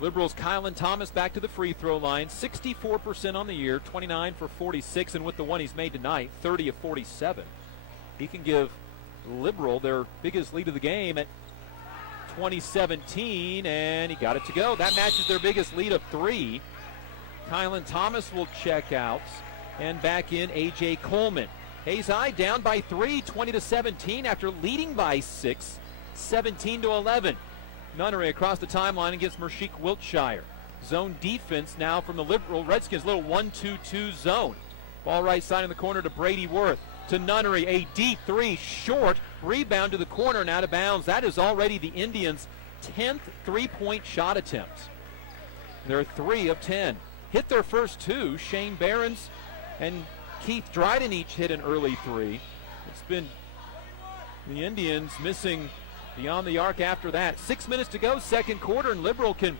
Liberals' Kylan Thomas back to the free throw line, 64% on the year, 29 for 46, and with the one he's made tonight, 30 of 47. He can give Liberal their biggest lead of the game at 20-17, and he got it to go. That matches their biggest lead of 3. Kylan Thomas will check out, and back in A.J. Coleman. Hayes High down by 3, 20-17 after leading by 6, 17-11. Nunnery across the timeline against Marshik Wiltshire. Zone defense now from the Liberal Redskins, little 1-2-2 zone. Ball right side in the corner to Brady Worth. To Nunnery, a deep 3, short. Rebound to the corner and out of bounds. That is already the Indians' 10th three-point shot attempt. They're 3 of 10. Hit their first 2. Shane Barons and Keith Dryden each hit an early 3. It's been the Indians missing beyond the arc after that. 6 minutes to go, second quarter, and Liberal can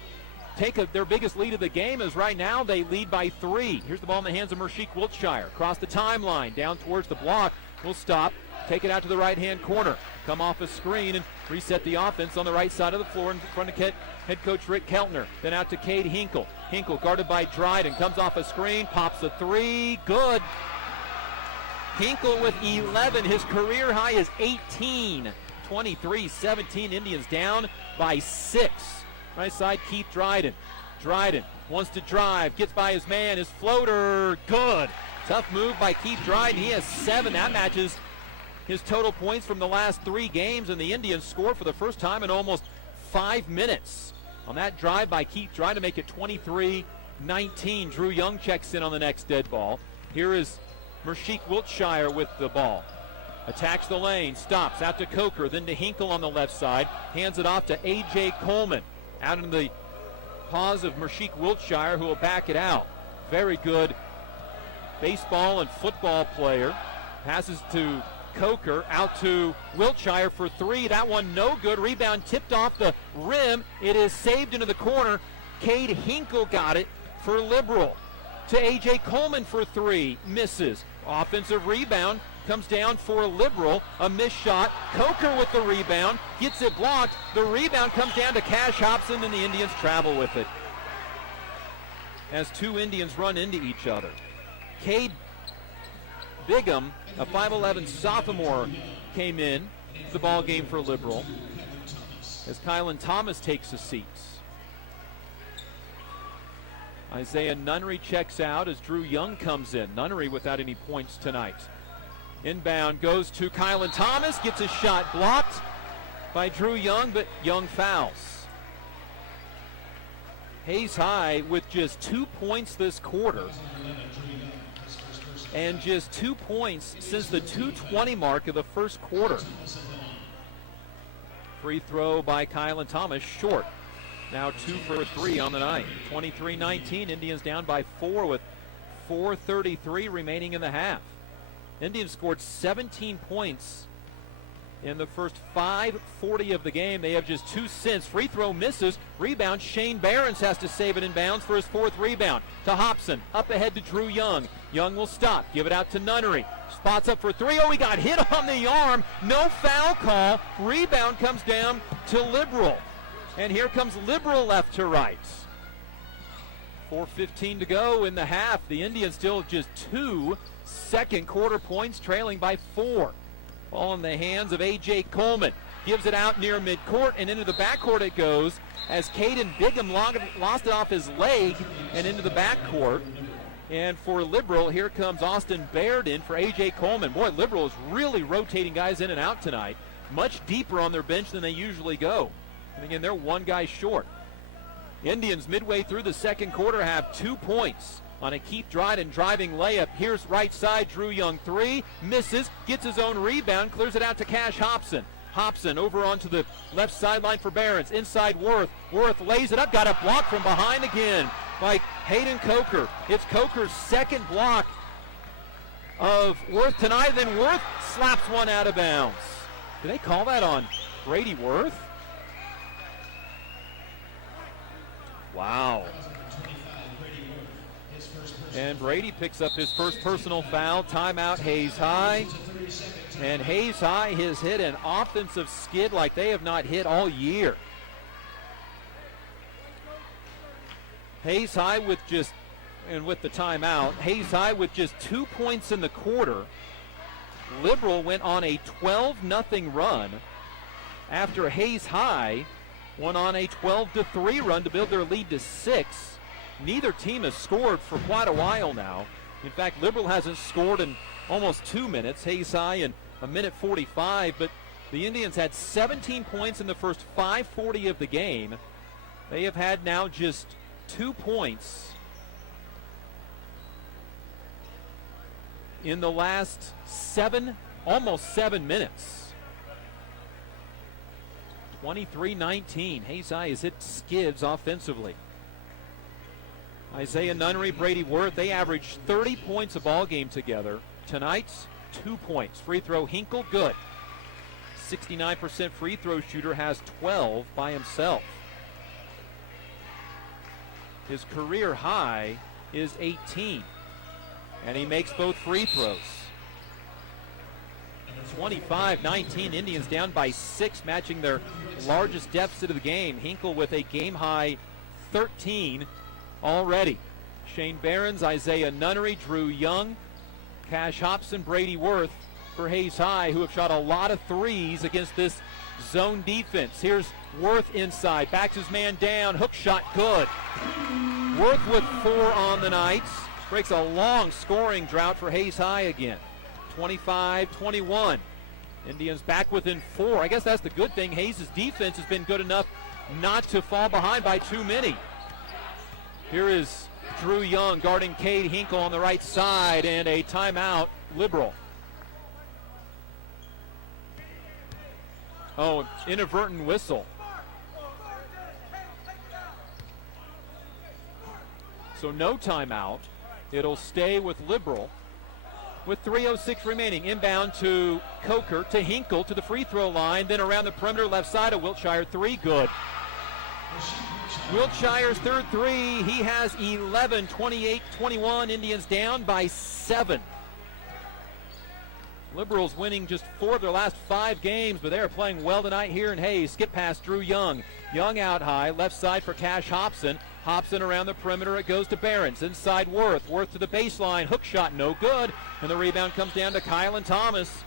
take their biggest lead of the game, as right now they lead by 3. Here's the ball in the hands of Marshik Wiltshire. Across the timeline, down towards the block. Will stop, take it out to the right-hand corner. Come off a screen and reset the offense on the right side of the floor in front of head coach Rick Keltner. Then out to Cade Hinkle. Hinkle guarded by Dryden. Comes off a screen, pops a 3. Good. Hinkle with 11. His career high is 18. 23-17. Indians down by 6. Right side, Keith Dryden. Dryden wants to drive, gets by his man, his floater, good. Tough move by Keith Dryden. He has 7. That matches his total points from the last 3 games, and the Indians score for the first time in almost 5 minutes. On that drive by Keith Dryden to make it 23-19. Drew Young checks in on the next dead ball. Here is Marshik Wiltshire with the ball. Attacks the lane, stops, out to Coker, then to Hinkle on the left side. Hands it off to A.J. Coleman. Out in the paws of Marshik Wiltshire, who will back it out. Very good baseball and football player. Passes to Coker, out to Wiltshire for 3. That one no good. Rebound tipped off the rim. It is saved into the corner. Cade Hinkle got it for Liberal. To A.J. Coleman for 3. Misses. Offensive rebound. Comes down for Liberal. A missed shot. Coker with the rebound. Gets it blocked. The rebound comes down to Cash Hobson, and the Indians travel with it. As 2 Indians run into each other. Cade Bigham, a 5'11 sophomore, came in the ball game for Liberal. As Kylan Thomas takes a seat. Isaiah Nunnery checks out as Drew Young comes in. Nunnery without any points tonight. Inbound goes to Kylan Thomas, gets a shot blocked by Drew Young, but Young fouls. Hayes High with just 2 points this quarter and just 2 points since the 2:20 mark of the first quarter. Free throw by Kylan Thomas, short. Now 2 for 3 on the night. 23-19, Indians down by 4 with 4:33 remaining in the half. Indians scored 17 points in the first 5:40 of the game. They have just 2 since. Free throw misses. Rebound. Shane Behrens has to save it in bounds for his 4th rebound. To Hobson. Up ahead to Drew Young. Young will stop. Give it out to Nunnery. Spots up for 3. Oh, he got hit on the arm. No foul call. Rebound comes down to Liberal. And here comes Liberal left to right. 4:15 to go in the half. The Indians still just 2 second quarter points, trailing by 4. Ball in the hands of A.J. Coleman. Gives it out near midcourt, and into the backcourt it goes as Caden Bigham lost it off his leg and into the backcourt. And for Liberal, here comes Austin Baird in for A.J. Coleman. Boy, Liberal is really rotating guys in and out tonight. Much deeper on their bench than they usually go. And again, they're 1 guy short. Indians midway through the second quarter have 2 points on a Keith Dryden driving layup. Here's right side, Drew Young 3, misses, gets his own rebound, clears it out to Cash Hobson. Hobson over onto the left sideline for Behrens, inside Worth. Worth lays it up, got a block from behind again by Hayden Coker. It's Coker's 2nd block of Worth tonight, then Worth slaps one out of bounds. Do they call that on Brady Worth? Wow. And Brady picks up his first personal foul. Timeout, Hayes High. And Hayes High has hit an offensive skid like they have not hit all year. Hayes High with the timeout, Hayes High with just 2 points in the quarter. Liberal went on a 12-0 run after Hayes High went on a 12-3 run to build their lead to 6. Neither team has scored for quite a while now. In fact, Liberal hasn't scored in almost 2 minutes. Hayes High in 1:45, but the Indians had 17 points in the first 5:40 of the game. They have had now just 2 points in the last almost 7 minutes. 23-19. Hayes High has hit skids offensively. Isaiah Nunnery, Brady Worth, they averaged 30 points a ball game together. Tonight's 2 points. Free throw, Hinkle, good. 69% free throw shooter, has 12 by himself. His career high is 18, and he makes both free throws. 25-19, Indians down by 6, matching their largest deficit of the game. Hinkle with a game-high 13 already. Shane Behrens, Isaiah Nunnery, Drew Young, Cash Hobson, Brady Worth for Hayes High, who have shot a lot of threes against this zone defense. Here's Worth inside, backs his man down, hook shot good. Worth with 4 on the night, breaks a long scoring drought for Hayes High again. 25-21. Indians back within 4. I guess that's the good thing. Hayes' defense has been good enough not to fall behind by too many. Here is Drew Young guarding Cade Hinkle on the right side, and a timeout, Liberal. Oh, inadvertent whistle. So no timeout. It'll stay with Liberal. With 3:06 remaining, inbound to Coker, to Hinkle, to the free throw line, then around the perimeter left side of Wiltshire, 3, good. Wiltshire's 3rd three, he has 11, 28-21, Indians down by 7. Liberals winning just 4 of their last 5 games, but they are playing well tonight here in Hayes. Skip past Drew Young. Young out high, left side for Cash Hobson. Hobson around the perimeter, it goes to Behrens. Inside Worth, Worth to the baseline, hook shot no good, and the rebound comes down to Kylan Thomas.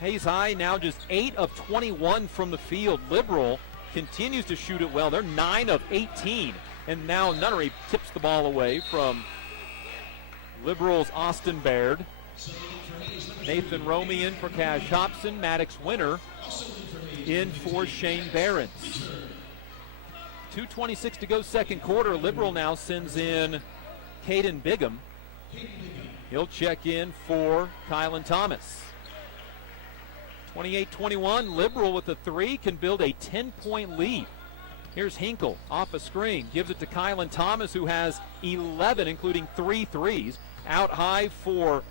Hayes High now just 8 of 21 from the field. Liberal continues to shoot it well. They're 9 of 18, and now Nunnery tips the ball away from Liberal's Austin Baird. Nathan Romey in for Cash Hobson. Maddox Winter in for Shane Behrens. 2:26 to go second quarter. Liberal now sends in Caden Bigham. He'll check in for Kylan Thomas. 28-21, Liberal with the three can build a 10-point lead. Here's Hinkle off a screen, gives it to Kylan Thomas, who has 11, including 3 threes. Out high for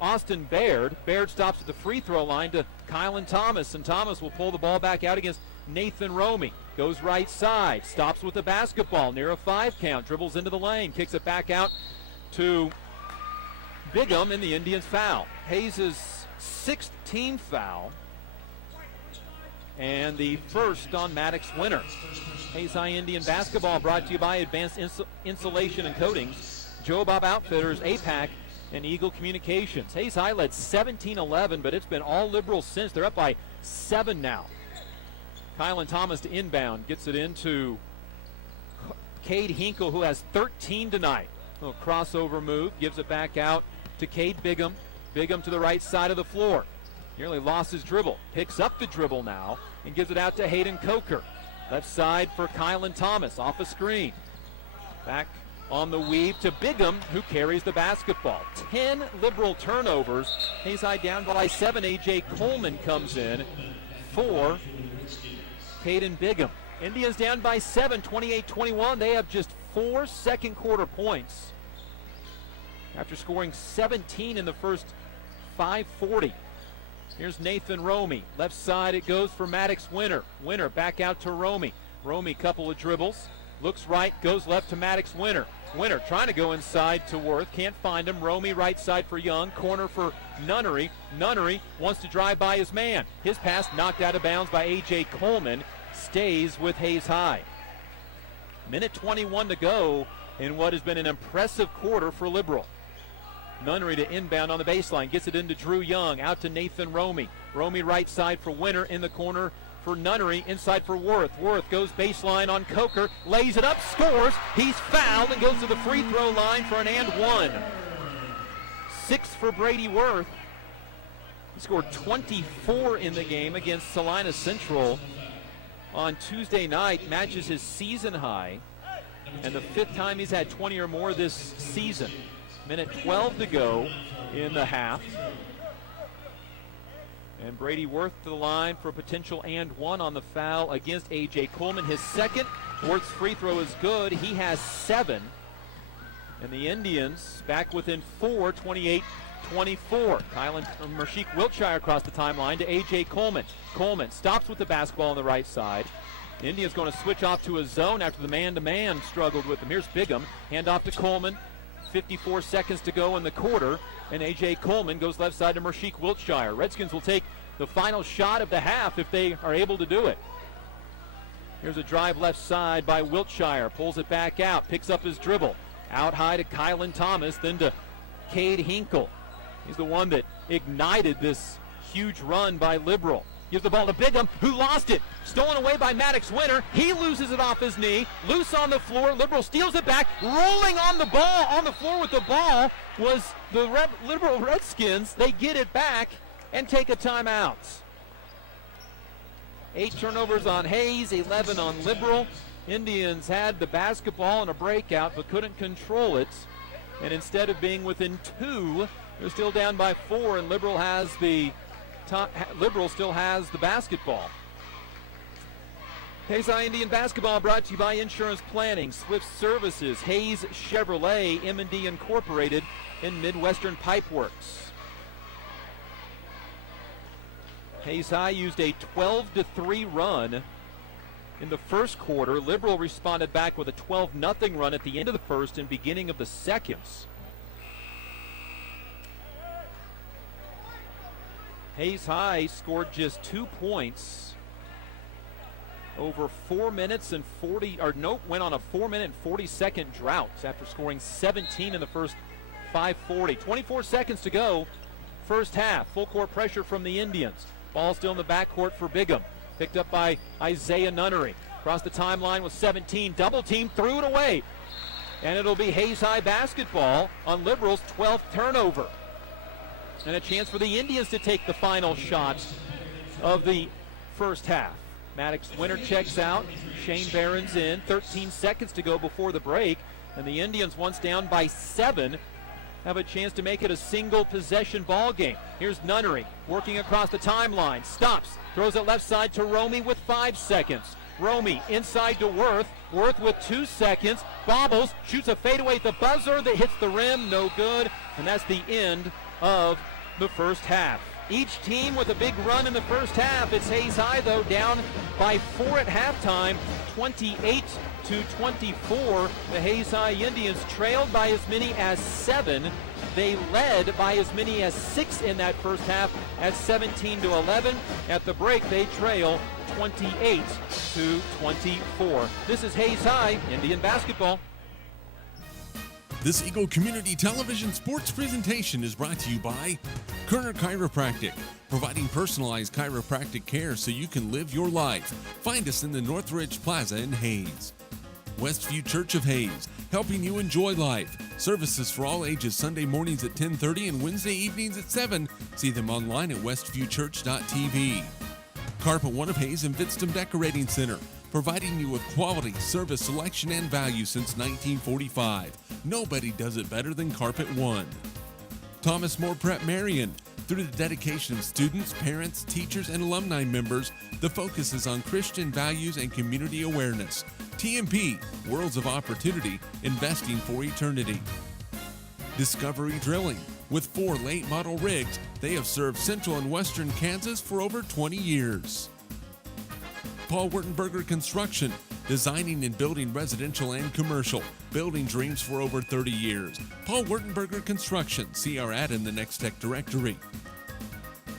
Austin Baird. Baird stops at the free throw line to Kylan Thomas, and Thomas will pull the ball back out against Nathan Romy. Goes right side, stops with the basketball near a 5 count, dribbles into the lane, kicks it back out to Bigham, and the Indians foul. Hayes' 6th team foul, and the first on Maddox Winter. Hayes High Indian basketball brought to you by Advanced Insulation and Coatings, Joe Bob Outfitters, APAC, and Eagle Communications. Hayes High led 17-11, but it's been all Liberals since. They're up by 7 now. Kylan Thomas to inbound, gets it into Cade Hinkle, who has 13 tonight. A little crossover move, gives it back out to Cade Bigham. Bigham to the right side of the floor. Nearly lost his dribble. Picks up the dribble now and gives it out to Hayden Coker. Left side for Kylan Thomas off a screen. Back on the weave to Bigham, who carries the basketball. 10 Liberal turnovers. Hayes High down by 7. A.J. Coleman comes in for Caden Bigham. Indians down by 7, 28-21. They have just 4 second quarter points after scoring 17 in the first 5:40. Here's Nathan Romy. Left side it goes for Maddox Winter. Winter back out to Romy. Romy couple of dribbles. Looks right, goes left to Maddox Winter. Winter trying to go inside to Worth. Can't find him. Romy right side for Young. Corner for Nunnery. Nunnery wants to drive by his man. His pass knocked out of bounds by A.J. Coleman. Stays with Hayes High. Minute 21 to go in what has been an impressive quarter for Liberal. Nunnery to inbound on the baseline. Gets it into Drew Young. Out to Nathan Romy. Romy right side for Winter. In the corner for Nunnery. Inside for Worth. Worth goes baseline on Coker. Lays it up. Scores. He's fouled and goes to the free throw line for an and one. 6 for Brady Worth. He scored 24 in the game against Salina Central on Tuesday night. Matches his season high. And the 5th time he's had 20 or more this season. Minute 12 to go in the half. And Brady Worth to the line for a potential and one on the foul against A.J. Coleman. His second. Worth's free throw is good. He has 7. And the Indians back within 4, 28-24. Mershik Wiltshire across the timeline to A.J. Coleman. Coleman stops with the basketball on the right side. The Indians going to switch off to a zone after the man-to-man struggled with him. Here's Bigham. Hand off to Coleman. 54 seconds to go in the quarter, and A.J. Coleman goes left side to Mershik Wiltshire. Redskins will take the final shot of the half if they are able to do it. Here's a drive left side by Wiltshire. Pulls it back out, picks up his dribble. Out high to Kylan Thomas, then to Cade Hinkle. He's the one that ignited this huge run by Liberal. Gives the ball to Bigham, who lost it. Stolen away by Maddox Winter. He loses it off his knee. Loose on the floor. Liberal steals it back. Rolling on the ball, on the floor with the ball, was the Liberal Redskins. They get it back and take a timeout. 8 turnovers on Hayes, 11 on Liberal. Indians had the basketball in a breakout but couldn't control it. And instead of being within 2, they're still down by 4, and Liberal still has the basketball. Hayes High Indian basketball brought to you by Insurance Planning, Swift Services, Hayes Chevrolet, M&D Incorporated, and Midwestern Pipeworks. Hayes High used a 12-3 run in the first quarter. Liberal responded back with a 12-0 run at the end of the first and beginning of the second. Hayes High scored just 2 points over 4 minutes and 40, went on a 4-minute and 40-second drought after scoring 17 in the first 5:40. 24 seconds to go, first half. Full court pressure from the Indians. Ball still in the backcourt for Bigham. Picked up by Isaiah Nunnery. Across the timeline with 17. Double team, threw it away. And it'll be Hayes High basketball on Liberal's 12th turnover. And a chance for the Indians to take the final shot of the first half. Maddox Winter checks out. Shane Barron's in. 13 seconds to go before the break. And the Indians, once down by 7, have a chance to make it a single possession ball game. Here's Nunnery working across the timeline, stops, throws it left side to Romy with 5 seconds. Romy inside to Worth. Worth with 2 seconds. Bobbles, shoots a fadeaway at the buzzer that hits the rim. No good. And that's the end of the first half. Each team with a big run in the first half. It's Hayes High, though, down by 4 at halftime, 28-24. The Hayes High Indians trailed by as many as 7. They led by as many as 6 in that first half at 17-11. At the break, they trail 28-24. This is Hayes High Indian basketball. This Eagle Community Television sports presentation is brought to you by Kerner Chiropractic, providing personalized chiropractic care so you can live your life. Find us in the Northridge Plaza in Hayes. Westview Church of Hayes, helping you enjoy life. Services for all ages Sunday mornings at 10:30 and Wednesday evenings at 7. See them online at westviewchurch.tv. Carpet One of Hayes and Vidstem Decorating Center, providing you with quality, service, selection, and value since 1945. Nobody does it better than Carpet One. Thomas More Prep Marion. Through the dedication of students, parents, teachers, and alumni members, the focus is on Christian values and community awareness. TMP, Worlds of Opportunity, investing for eternity. Discovery Drilling. With 4 late model rigs, they have served central and western Kansas for over 20 years. Paul Wurtenberger Construction, designing and building residential and commercial, building dreams for over 30 years. Paul Wurtenberger Construction, see our ad in the Next Tech directory.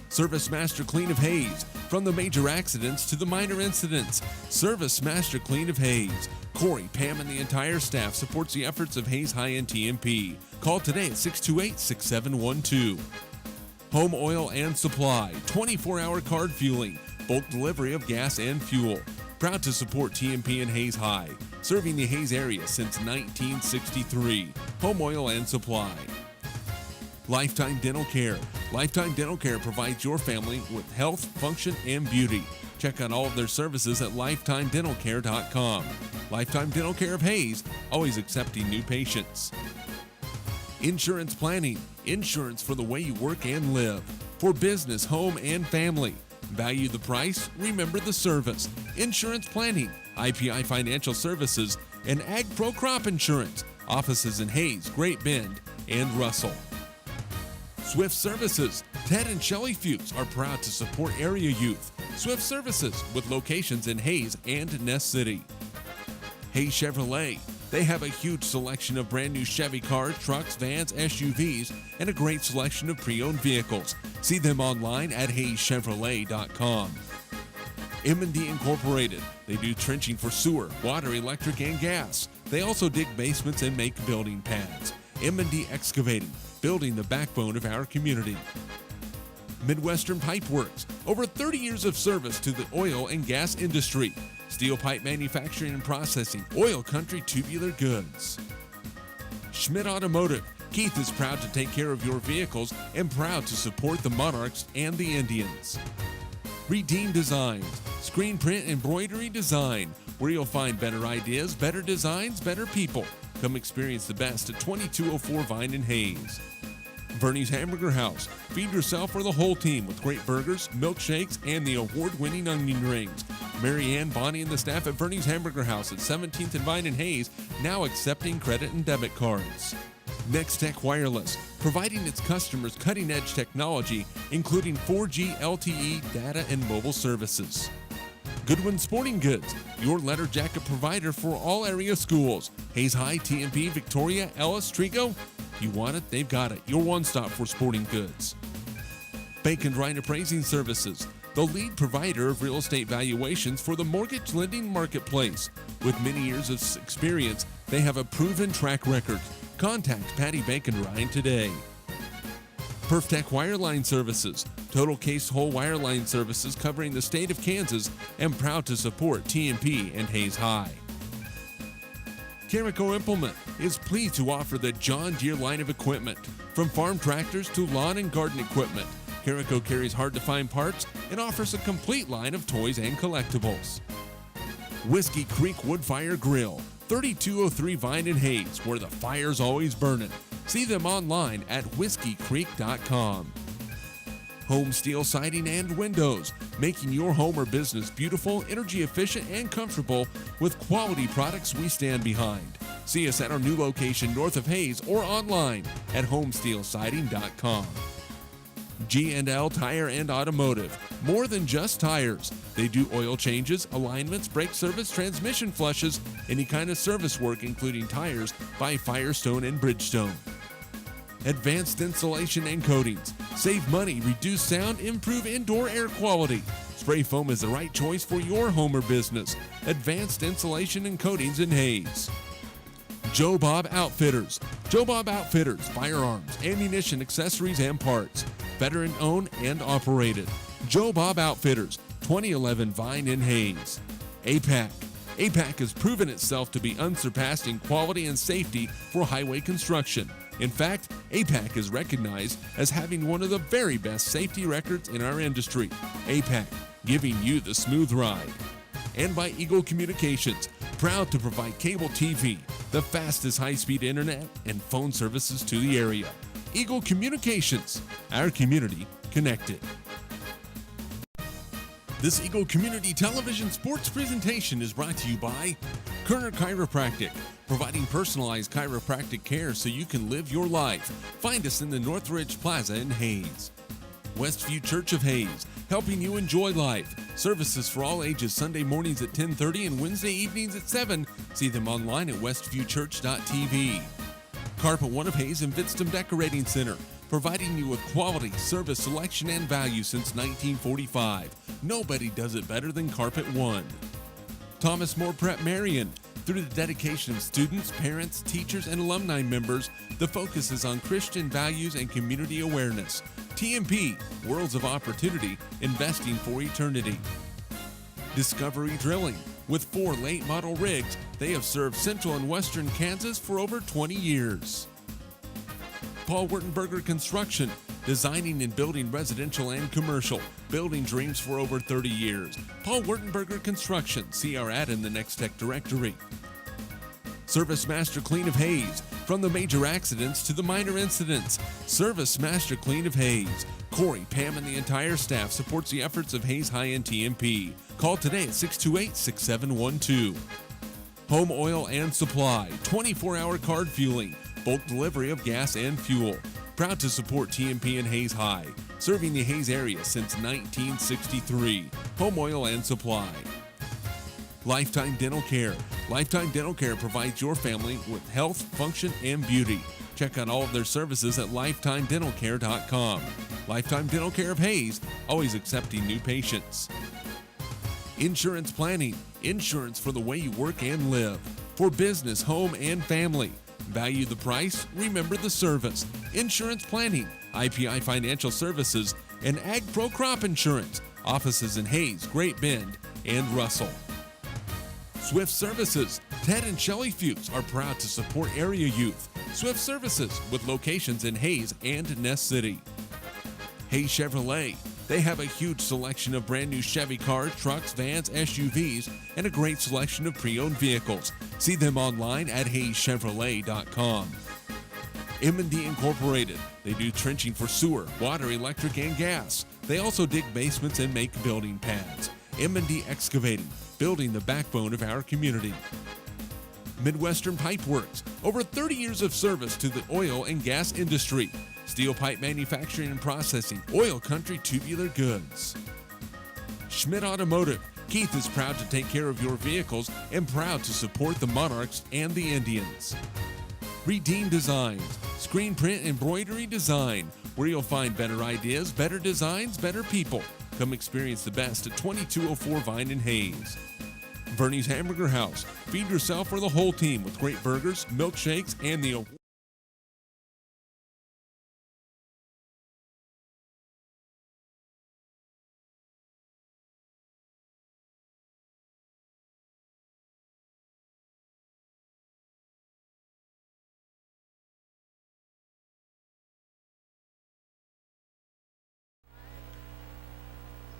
Service Master Clean of Hayes, from the major accidents to the minor incidents. Service Master Clean of Hayes. Corey, Pam, and the entire staff supports the efforts of Hayes High and TMP. Call today at 628-6712. Home Oil and Supply, 24-hour card fueling, bulk delivery of gas and fuel. Proud to support TMP and Hayes High, serving the Hayes area since 1963. Home Oil and Supply. Lifetime Dental Care. Lifetime Dental Care provides your family with health, function, and beauty. Check out all of their services at lifetimedentalcare.com. Lifetime Dental Care of Hayes, always accepting new patients. Insurance Planning. Insurance for the way you work and live. For business, home, and family. Value the price, remember the service. Insurance Planning, IPI Financial Services, and Ag Pro Crop Insurance. Offices in Hayes, Great Bend, and Russell. Swift Services. Ted and Shelley Fuchs are proud to support area youth. Swift Services, with locations in Hayes and Ness City. Hayes Chevrolet. They have a huge selection of brand new Chevy cars, trucks, vans, SUVs, and a great selection of pre-owned vehicles. See them online at hayeschevrolet.com. M&D Incorporated. They do trenching for sewer, water, electric, and gas. They also dig basements and make building pads. M&D Excavating, building the backbone of our community. Midwestern Pipe Works. Over 30 years of service to the oil and gas industry. Steel pipe manufacturing and processing, oil country tubular goods. Schmidt Automotive. Keith is proud to take care of your vehicles and proud to support the Monarchs and the Indians. Redeem Designs. Screen print embroidery design, where you'll find better ideas, better designs, better people. Come experience the best at 2204 Vine and Hayes. Vernie's Hamburger House. Feed yourself or the whole team with great burgers, milkshakes, and the award-winning onion rings. Mary Ann, Bonnie, and the staff at Vernie's Hamburger House at 17th and Vine and Hayes, now accepting credit and debit cards. Next Tech Wireless, providing its customers cutting-edge technology, including 4G LTE data and mobile services. Goodwin Sporting Goods, your letter jacket provider for all area schools. Hayes High, TMP, Victoria, Ellis, Trigo. You want it, they've got it. Your one-stop for sporting goods. Bacon Ryan Appraising Services, the lead provider of real estate valuations for the mortgage lending marketplace. With many years of experience, they have a proven track record. Contact Patty Bacon Ryan today. PerfTech Wireline Services, total case whole wireline services covering the state of Kansas, and proud to support TMP and Hayes High. Carico Implement is pleased to offer the John Deere line of equipment. From farm tractors to lawn and garden equipment, Carico carries hard-to-find parts and offers a complete line of toys and collectibles. Whiskey Creek Wood Fire Grill, 3203 Vine and Hayes, where the fire's always burning. See them online at whiskeycreek.com. Home Steel Siding and Windows, making your home or business beautiful, energy efficient, and comfortable with quality products we stand behind. See us at our new location north of Hayes or online at homesteelsiding.com. G&L Tire and Automotive, more than just tires. They do oil changes, alignments, brake service, transmission flushes, any kind of service work including tires by Firestone and Bridgestone. Advanced Insulation and Coatings. Save money, reduce sound, improve indoor air quality. Spray foam is the right choice for your home or business. Advanced Insulation and Coatings in Hayes. Joe Bob Outfitters. Joe Bob Outfitters, firearms, ammunition, accessories, and parts. Veteran owned and operated. Joe Bob Outfitters, 2011 Vine in Hayes. APAC. APAC has proven itself to be unsurpassed in quality and safety for highway construction. In fact, APAC is recognized as having one of the very best safety records in our industry. APAC, giving you the smooth ride. And by Eagle Communications, proud to provide cable TV, the fastest high-speed internet, and phone services to the area. Eagle Communications, our community connected. This Eagle Community Television sports presentation is brought to you by Kerner Chiropractic, providing personalized chiropractic care so you can live your life. Find us in the Northridge Plaza in Hayes. Westview Church of Hayes, helping you enjoy life. Services for all ages Sunday mornings at 10:30 and Wednesday evenings at 7. See them online at westviewchurch.tv. Carpet One of Hayes and Vidstem Decorating Center, providing you with quality, service, selection, and value since 1945. Nobody does it better than Carpet One. Thomas More Prep Marion. Through the dedication of students, parents, teachers, and alumni members, the focus is on Christian values and community awareness. TMP, Worlds of Opportunity, investing for eternity. Discovery Drilling. With 4 late model rigs, they have served central and western Kansas for over 20 years. Paul Wurtenberger Construction, designing and building residential and commercial, building dreams for over 30 years. Paul Wurtenberger Construction, see our ad in the Next Tech directory. Service Master Clean of Hayes, from the major accidents to the minor incidents. Service Master Clean of Hayes. Corey, Pam, and the entire staff supports the efforts of Hayes High and TMP. Call today at 628-6712. Home Oil and Supply, 24-hour card fueling, bulk delivery of gas and fuel. Proud to support TMP and Hayes High, serving the Hayes area since 1963. Home Oil and Supply. Lifetime Dental Care. Lifetime Dental Care provides your family with health, function, and beauty. Check out all of their services at lifetimedentalcare.com. Lifetime Dental Care of Hayes, always accepting new patients. Insurance Planning. Insurance for the way you work and live. For business, home, and family. Value the price, remember the service. Insurance Planning, IPI Financial Services, and Ag Pro Crop Insurance. Offices in Hayes, Great Bend, and Russell. Swift Services. Ted and Shelley Fuchs are proud to support area youth. Swift Services, with locations in Hayes and Ness City. Hayes Chevrolet. They have a huge selection of brand new Chevy cars, trucks, vans, SUVs, and a great selection of pre-owned vehicles. See them online at hayeschevrolet.com. M&D Incorporated. They do trenching for sewer, water, electric, and gas. They also dig basements and make building pads. M&D Excavating, building the backbone of our community. Midwestern Pipe Works. Over 30 years of service to the oil and gas industry. Steel pipe manufacturing and processing, oil country tubular goods. Schmidt Automotive. Keith is proud to take care of your vehicles and proud to support the Monarchs and the Indians. Redeem Designs. Screen print embroidery design, where you'll find better ideas, better designs, better people. Come experience the best at 2204 Vine in Hayes. Bernie's Hamburger House. Feed yourself or the whole team with great burgers, milkshakes, and the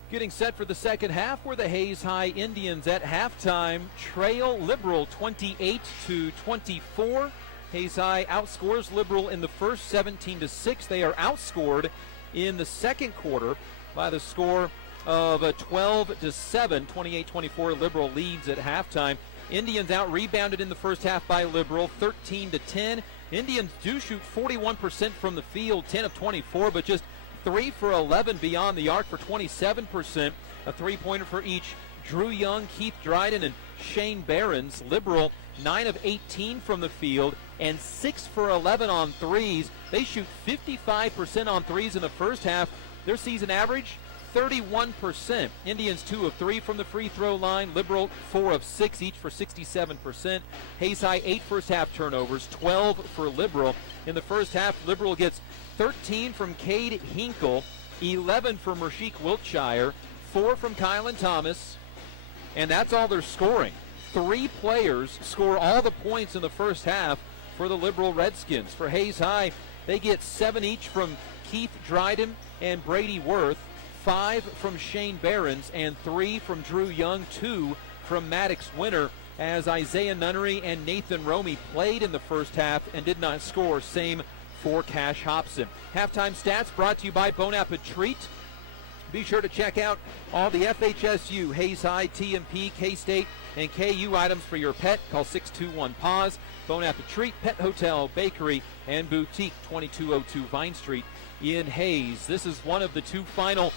Getting set for the second half, where the Hayes High Indians at halftime trail Liberal 28-24. Hayes High outscores Liberal in the first 17-6. They are outscored in the second quarter by the score of 12-7, 28-24. Liberal leads at halftime. Indians out-rebounded in the first half by Liberal, 13-10. Indians do shoot 41% from the field, 10 of 24, but just 3 for 11 beyond the arc for 27%. A three-pointer for each Drew Young, Keith Dryden, and Shane Behrens. Liberal 9 of 18 from the field and 6 for 11 on threes. They shoot 55% on threes in the first half. Their season average, 31%. Indians 2 of 3 from the free throw line. Liberal 4 of 6, each for 67%. Hayes High 8 first half turnovers, 12 for Liberal. In the first half, Liberal gets 13 from Cade Hinkle, 11 from Rasheek Wiltshire, 4 from Kylan Thomas, and that's all they're scoring. 3 players score all the points in the first half for the Liberal Redskins. For Hayes High, they get 7 each from Keith Dryden and Brady Worth, 5 from Shane Behrens, and 3 from Drew Young, 2 from Maddox Winter, as Isaiah Nunnery and Nathan Romey played in the first half and did not score. Same for Cash Hobson. Halftime stats brought to you by Bon Appetit Treat. Be sure to check out all the FHSU, Hayes High, TMP, K-State, and KU items for your pet. Call 621-PAWS. Bon Appetit Treat, Pet Hotel, Bakery, and Boutique, 2202 Vine Street in Hayes. This is one of the 2 final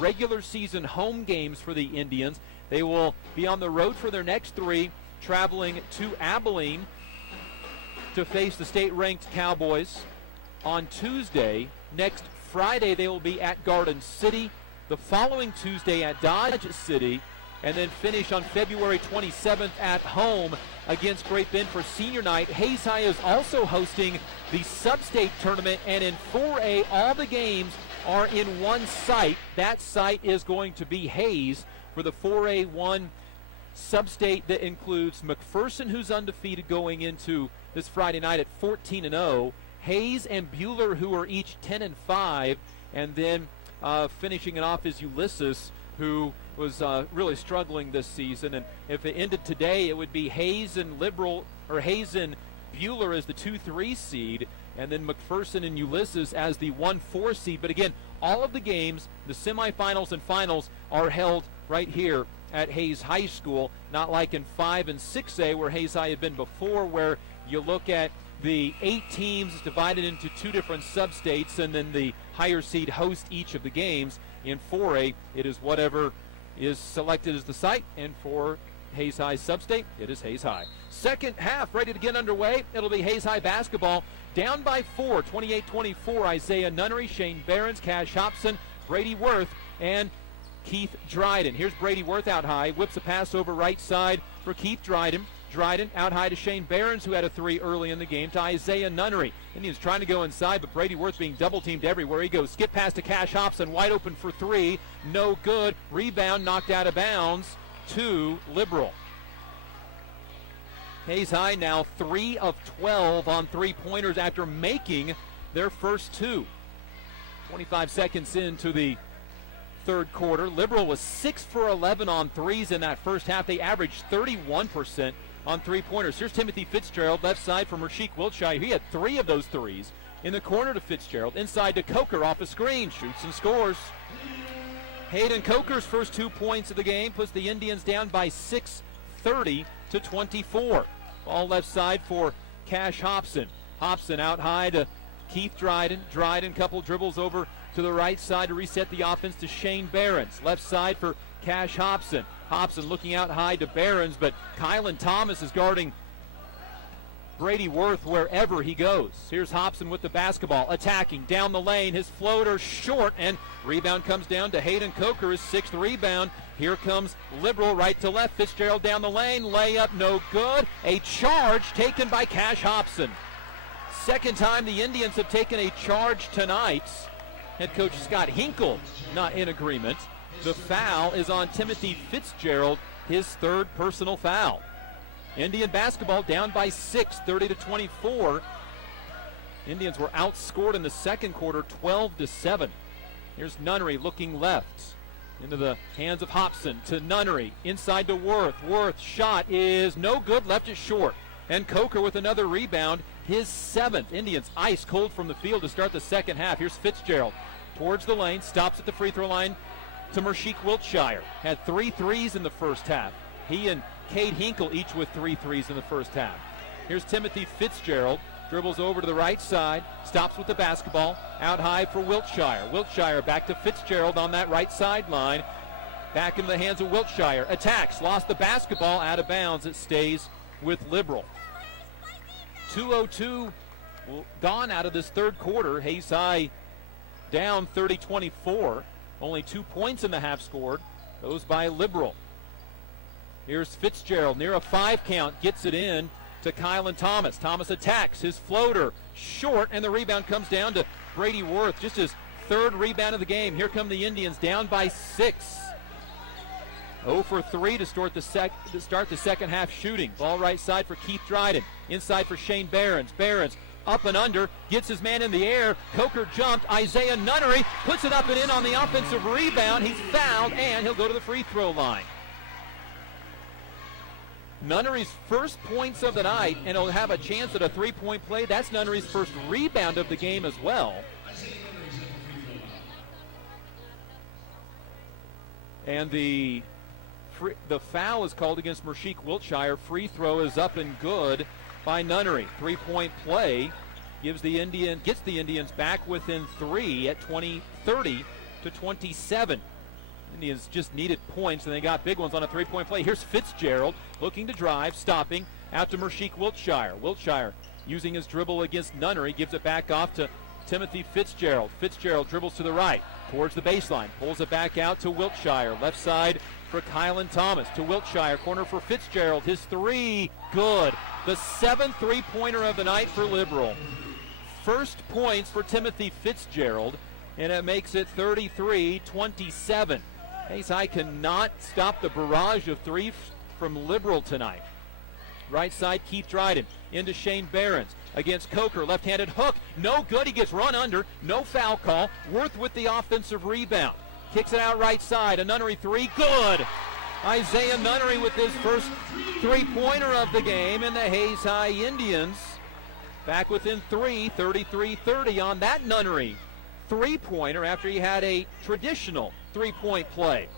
regular season home games for the Indians. They will be on the road for their next 3, traveling to Abilene to face the state-ranked Cowboys on Tuesday. Next Friday, they will be at Garden City. The following Tuesday at Dodge City, and then finish on February 27th at home against Great Bend for senior night. Hayes High is also hosting the Sub-State Tournament, and in 4A, all the games are in one site. That site is going to be Hayes for the 4A1 Sub-State that includes McPherson, who's undefeated going into this Friday night at 14-0, Hayes and Buhler, who are each 10-5, and then finishing it off is Ulysses, who was really struggling this season. And if it ended today, it would be Hayes and Liberal, or Hayes and Buhler as the 2-3 seed, and then McPherson and Ulysses as the 1-4 seed. But again, all of the games, the semifinals and finals, are held right here at Hayes High School, not like in 5 and 6A where Hayes High had been before, where you look at the 8 teams divided into 2 different sub-states, and then the higher seed host each of the games. In 4A, it is whatever is selected as the site, and for Hayes High sub-state, it is Hayes High. Second half ready to get underway. It'll be Hayes High basketball down by 4, 28-24. Isaiah Nunnery, Shane Behrens, Cash Hobson, Brady Worth, and Keith Dryden. Here's Brady Worth out high, whips a pass over right side for Keith Dryden. Dryden out high to Shane Behrens, who had a 3 early in the game, to Isaiah Nunnery. Indians trying to go inside, but Brady Worth being double-teamed everywhere he goes. Skip pass to Cash Hobson, wide open for 3. No good. Rebound knocked out of bounds to Liberal. Hayes High now 3 of 12 on 3-pointers after making their first 2. 25 seconds into the third quarter. Liberal was 6 for 11 on threes in that first half. They averaged 31% on 3-pointers. Here's Timothy Fitzgerald, left side from Rasheek Wiltshire. He had 3 of those threes. In the corner to Fitzgerald, inside to Coker off a screen, shoots and scores. Hayden Coker's first 2 points of the game puts the Indians down by 6, 30-24. Ball left side for Cash Hobson. Hobson out high to Keith Dryden. Dryden couple dribbles over to the right side to reset the offense to Shane Behrens. Left side for Cash Hobson. Hobson looking out high to Behrens, but Kylan Thomas is guarding Brady Worth wherever he goes. Here's Hobson with the basketball, attacking down the lane. His floater short, and rebound comes down to Hayden Coker, his 6th rebound. Here comes Liberal right to left. Fitzgerald down the lane, layup no good. A charge taken by Cash Hobson. Second time the Indians have taken a charge tonight. Head coach Scott Hinkle not in agreement. The foul is on Timothy Fitzgerald, his 3rd personal foul. Indian basketball down by 6, 30-24. Indians were outscored in the second quarter, 12-7. Here's Nunnery looking left. Into the hands of Hobson to Nunnery. Inside to Worth. Worth shot is no good, left it short. And Coker with another rebound, his 7th. Indians ice cold from the field to start the second half. Here's Fitzgerald towards the lane, stops at the free throw line to Mershik Wiltshire. Had 3 threes in the first half. He and Cade Hinkle each with 3 threes in the first half. Here's Timothy Fitzgerald. Dribbles over to the right side, stops with the basketball, out high for Wiltshire. Wiltshire back to Fitzgerald on that right sideline. Back into the hands of Wiltshire. Attacks, lost the basketball, out of bounds. It stays with Liberal. 2:02 gone out of this third quarter. Hayes High down 30-24. Only 2 points in the half scored. Those by Liberal. Here's Fitzgerald near a 5 count, gets it in to Kylan Thomas. Thomas attacks, his floater short, and the rebound comes down to Brady Worth. Just his 3rd rebound of the game. Here come the Indians down by 6. 0 for 3 to start the second half shooting. Ball right side for Keith Dryden. Inside for Shane Behrens. Behrens up and under, gets his man in the air. Coker jumped. Isaiah Nunnery puts it up and in on the offensive rebound. He's fouled, and he'll go to the free throw line. Nunnery's first points of the night, and he'll have a chance at a 3-point play. That's Nunnery's first rebound of the game as well. And the foul is called against Mershik Wiltshire. Free throw is up and good by Nunnery. 3-point play gets the Indians back within 3 at 30-27. Indians just needed points, and they got big ones on a 3-point play. Here's Fitzgerald looking to drive, stopping, out to Mershik Wiltshire. Wiltshire using his dribble against Nunnery, gives it back off to Timothy Fitzgerald. Fitzgerald dribbles to the right, towards the baseline, pulls it back out to Wiltshire. Left side for Kylan Thomas, to Wiltshire, corner for Fitzgerald. His 3, good. The 7th 3-pointer of the night for Liberal. First points for Timothy Fitzgerald, and it makes it 33-27. Hayes High cannot stop the barrage of 3 from Liberal tonight. Right side, Keith Dryden into Shane Behrens against Coker. Left-handed hook, no good. He gets run under, no foul call. Worth with the offensive rebound. Kicks it out right side, a Nunnery 3, good. Isaiah Nunnery with his first 3-pointer of the game, and the Hayes High Indians back within 3, 33-30 on that Nunnery 3-pointer after he had a traditional 3-point play.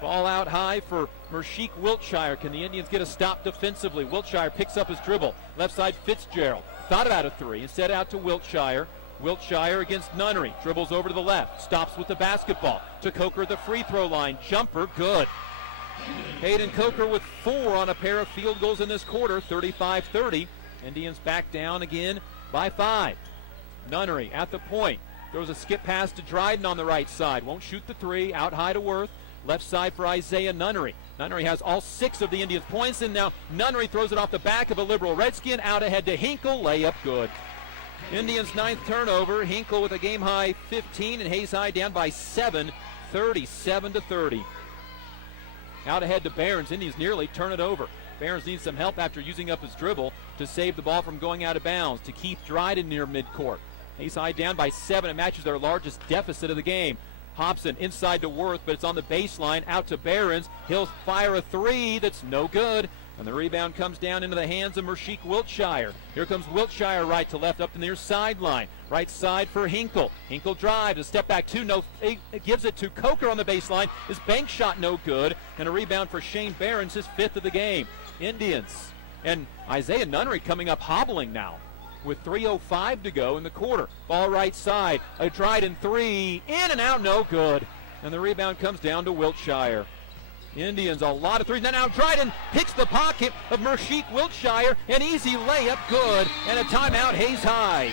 Ball out high for Mershik Wiltshire. Can the Indians get a stop defensively? Wiltshire picks up his dribble. Left side, Fitzgerald. Thought about a 3. Instead out to Wiltshire. Wiltshire against Nunnery. Dribbles over to the left. Stops with the basketball. To Coker at the free throw line. Jumper, good. Hayden Coker with 4 on a pair of field goals in this quarter. 35-30. Indians back down again by 5. Nunnery at the point. Throws a skip pass to Dryden on the right side. Won't shoot the 3. Out high to Worth. Left side for Isaiah Nunnery. Nunnery has all 6 of the Indians' points, and now Nunnery throws it off the back of a Liberal Redskin. Out ahead to Hinkle. Layup good. Indians' 9th turnover. Hinkle with a game-high 15, and Hayes High down by 7, 37-30. Out ahead to Behrens. Indians nearly turn it over. Behrens needs some help after using up his dribble to save the ball from going out of bounds. To Keith Dryden near midcourt. Hayes High down by 7. It matches their largest deficit of the game. Hobson inside to Worth, but it's on the baseline. Out to Behrens. He'll fire a 3 that's no good. And the rebound comes down into the hands of Mershik Wiltshire. Here comes Wiltshire right to left up the near sideline. Right side for Hinkle. Hinkle drives, a step back 2, no, gives it to Coker on the baseline. His bank shot no good. And a rebound for Shane Behrens, his 5th of the game. Indians. And Isaiah Nunnery coming up hobbling now with 3:05 to go in the quarter. Ball right side. A Dryden 3. In and out, no good. And the rebound comes down to Wiltshire. Indians, a lot of 3s. Now Dryden hits the pocket of Mershik Wiltshire. An easy layup, good. And a timeout, Hayes High.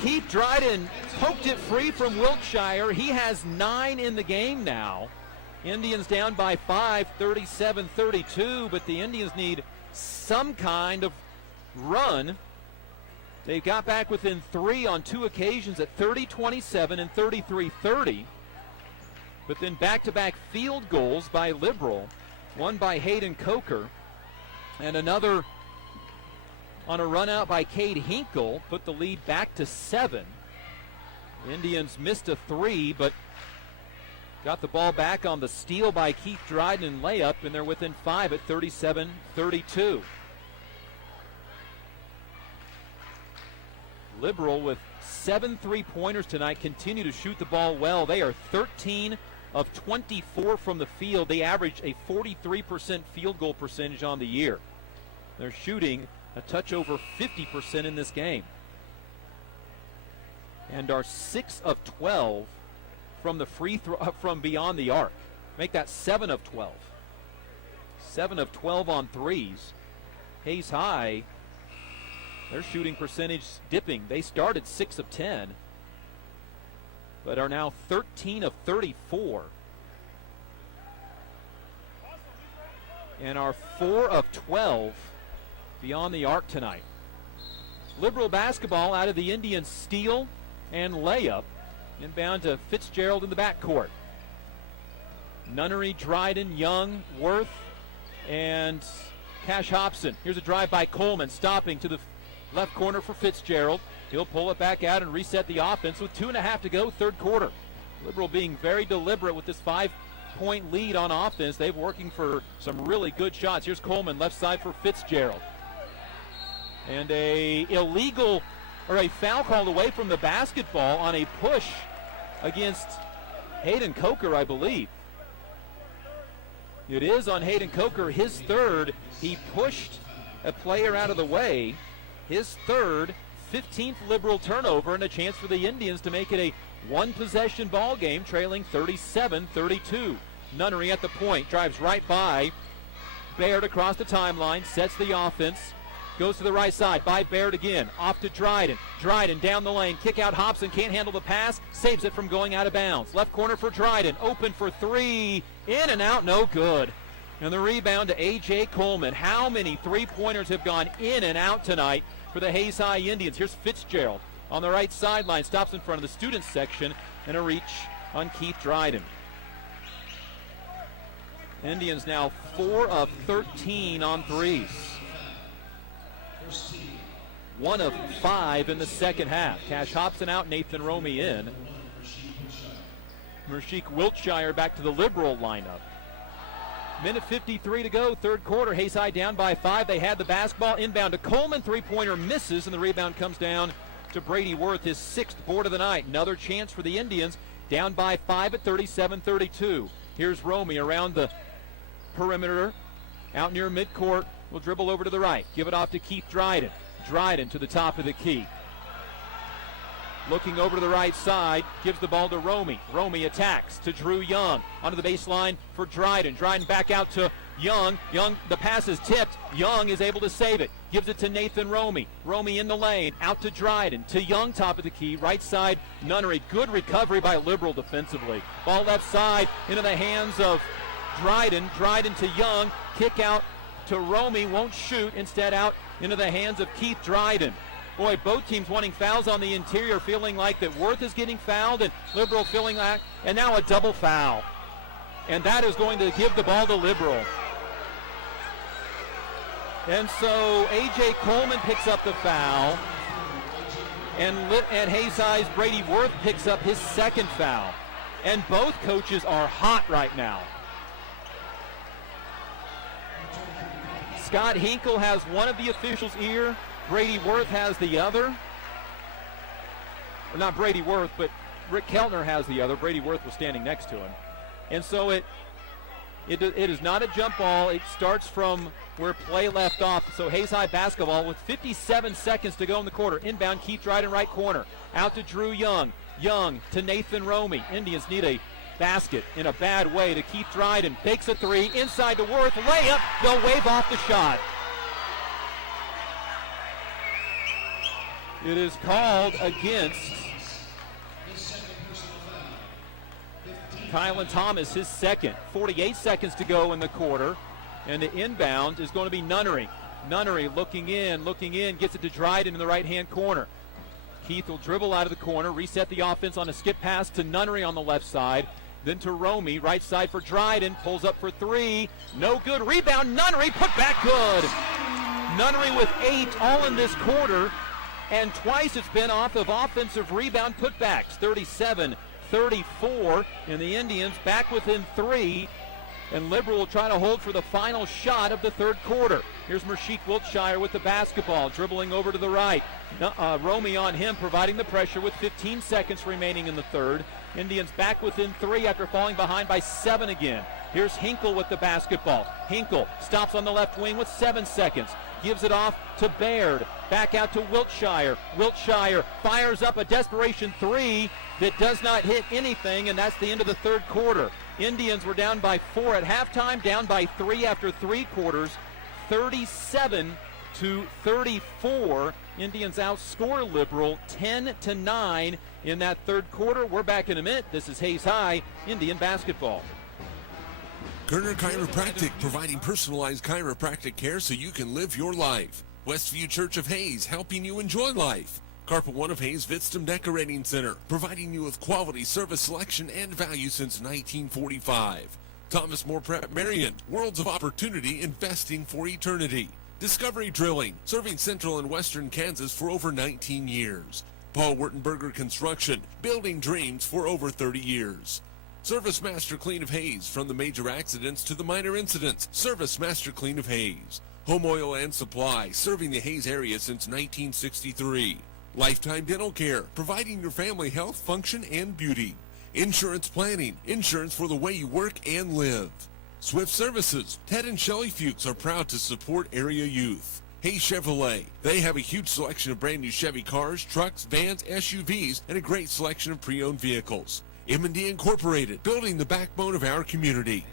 Keith Dryden poked it free from Wiltshire. He has 9 in the game now. Indians down by 5, 37-32, but the Indians need some kind of run. They got back within 3 on 2 occasions at 30-27 and 33-30. But then back-to-back field goals by Liberal, one by Hayden Coker, and another on a run out by Cade Hinkle, put the lead back to 7. Indians missed a 3, but Got the ball back on the steal by Keith Dryden and layup, and they're within 5 at 37-32. Liberal with 7 3-pointers tonight continue to shoot the ball well. They are 13 of 24 from the field. They average a 43% field goal percentage on the year. They're shooting a touch over 50% in this game. And are 6 of 12 from the free throw from beyond the arc. Make that 7 of 12. 7 of 12 on threes. Hayes High, their shooting percentage dipping. They started 6 of 10, but are now 13 of 34. And are 4 of 12 beyond the arc tonight. Liberal basketball out of the Indians steal and layup. Inbound to Fitzgerald in the backcourt. Nunnery, Dryden, Young, Worth, and Cash Hobson. Here's a drive by Coleman, stopping to the left corner for Fitzgerald. He'll pull it back out and reset the offense with 2.5 to go, third quarter. Liberal being very deliberate with this 5-point lead on offense. They've working for some really good shots. Here's Coleman, left side for Fitzgerald. And a foul called away from the basketball on a push against Hayden Coker, I believe. It is on Hayden Coker, his third. He pushed a player out of the way. His third, 15th Liberal turnover, and a chance for the Indians to make it a one-possession ball game, trailing 37-32. Nunnery at the point, drives right by Baird across the timeline, sets the offense. Goes to the right side by Baird again. Off to Dryden. Dryden down the lane. Kick out Hobson. Can't handle the pass. Saves it from going out of bounds. Left corner for Dryden. Open for three. In and out. No good. And the rebound to A.J. Coleman. How many three-pointers have gone in and out tonight for the Hayes High Indians? Here's Fitzgerald on the right sideline. Stops in front of the students section. And a reach on Keith Dryden. Indians now 4 of 13 on threes. 1 of 5 in the second half. Cash Hobson out, Nathan Romey in. Mershik Wiltshire back to the Liberal lineup. Minute 53 to go, third quarter. Hayes High down by 5. They had the basketball. Inbound to Coleman. Three-pointer misses, and the rebound comes down to Brady Worth, his 6th board of the night. Another chance for the Indians. Down by 5 at 37-32. Here's Romey around the perimeter. Out near midcourt. Will dribble over to the right. Give it off to Keith Dryden. Dryden to the top of the key. Looking over to the right side. Gives the ball to Romey. Romey attacks to Drew Young. Onto the baseline for Dryden. Dryden back out to Young. Young, the pass is tipped. Young is able to save it. Gives it to Nathan Romey. Romey in the lane. Out to Dryden. To Young, top of the key. Right side, Nunnery. Good recovery by Liberal defensively. Ball left side into the hands of Dryden. Dryden to Young. Kick out to Romey, won't shoot, instead out into the hands of Keith Dryden. Boy, both teams wanting fouls on the interior, feeling like that Worth is getting fouled, and Liberal feeling like, and now a double foul. And that is going to give the ball to Liberal. And so A.J. Coleman picks up the foul, and Hayes High's Brady Worth picks up his second foul. And both coaches are hot right now. Scott Hinkle has one of the officials' ear. Brady Worth has the other. Or not Brady Worth, but Rick Keltner has the other. Brady Worth was standing next to him. And so it is not a jump ball. It starts from where play left off. So Hayes High basketball with 57 seconds to go in the quarter. Inbound, Keith Dryden right corner. Out to Drew Young. Young to Nathan Romey. Indians need a basket in a bad way to Keith Dryden. Takes a three. Inside to Worth. Layup. They'll wave off the shot. It is called against Kylan Thomas, his second. 48 seconds to go in the quarter. And the inbound is going to be Nunnery. Nunnery looking in, gets it to Dryden in the right-hand corner. Keith will dribble out of the corner, reset the offense on a skip pass to Nunnery on the left side. Then to Romey, right side for Dryden, pulls up for three. No good. Rebound, Nunnery, put back good. Nunnery with 8 all in this quarter, and twice it's been off of offensive rebound putbacks. 34, and the Indians back within 3. And Liberal will try to hold for the final shot of the third quarter. Here's Mershik Wiltshire with the basketball, dribbling over to the right. Romy on him, providing the pressure with 15 seconds remaining in the third. Indians back within 3 after falling behind by 7 again. Here's Hinkle with the basketball. Hinkle stops on the left wing with 7 seconds. Gives it off to Baird. Back out to Wiltshire. Wiltshire fires up a desperation 3 that does not hit anything, and that's the end of the third quarter. Indians were down by 4 at halftime, down by 3 after 3 quarters, 37-34. Indians outscore Liberal 10-9 in that third quarter. We're back in a minute. This is Hayes High Indian basketball. Kerner Chiropractic, providing personalized chiropractic care so you can live your life. Westview Church of Hayes, helping you enjoy life. Carpet One of Hayes Vitstum Decorating Center, providing you with quality service selection and value since 1945. Thomas More Prep Marion, worlds of opportunity, investing for eternity. Discovery Drilling, serving central and western Kansas for over 19 years. Paul Wurtenberger Construction, building dreams for over 30 years. Service Master Clean of Hayes, from the major accidents to the minor incidents. Service Master Clean of Hayes. Home Oil and Supply, serving the Hayes area since 1963. Lifetime Dental Care, providing your family health, function, and beauty. Insurance Planning, insurance for the way you work and live. Swift Services, Ted and Shelley Fuchs are proud to support area youth. Hayes Chevrolet, they have a huge selection of brand new Chevy cars, trucks, vans, SUVs, and a great selection of pre-owned vehicles. M&D Incorporated, building the backbone of our community.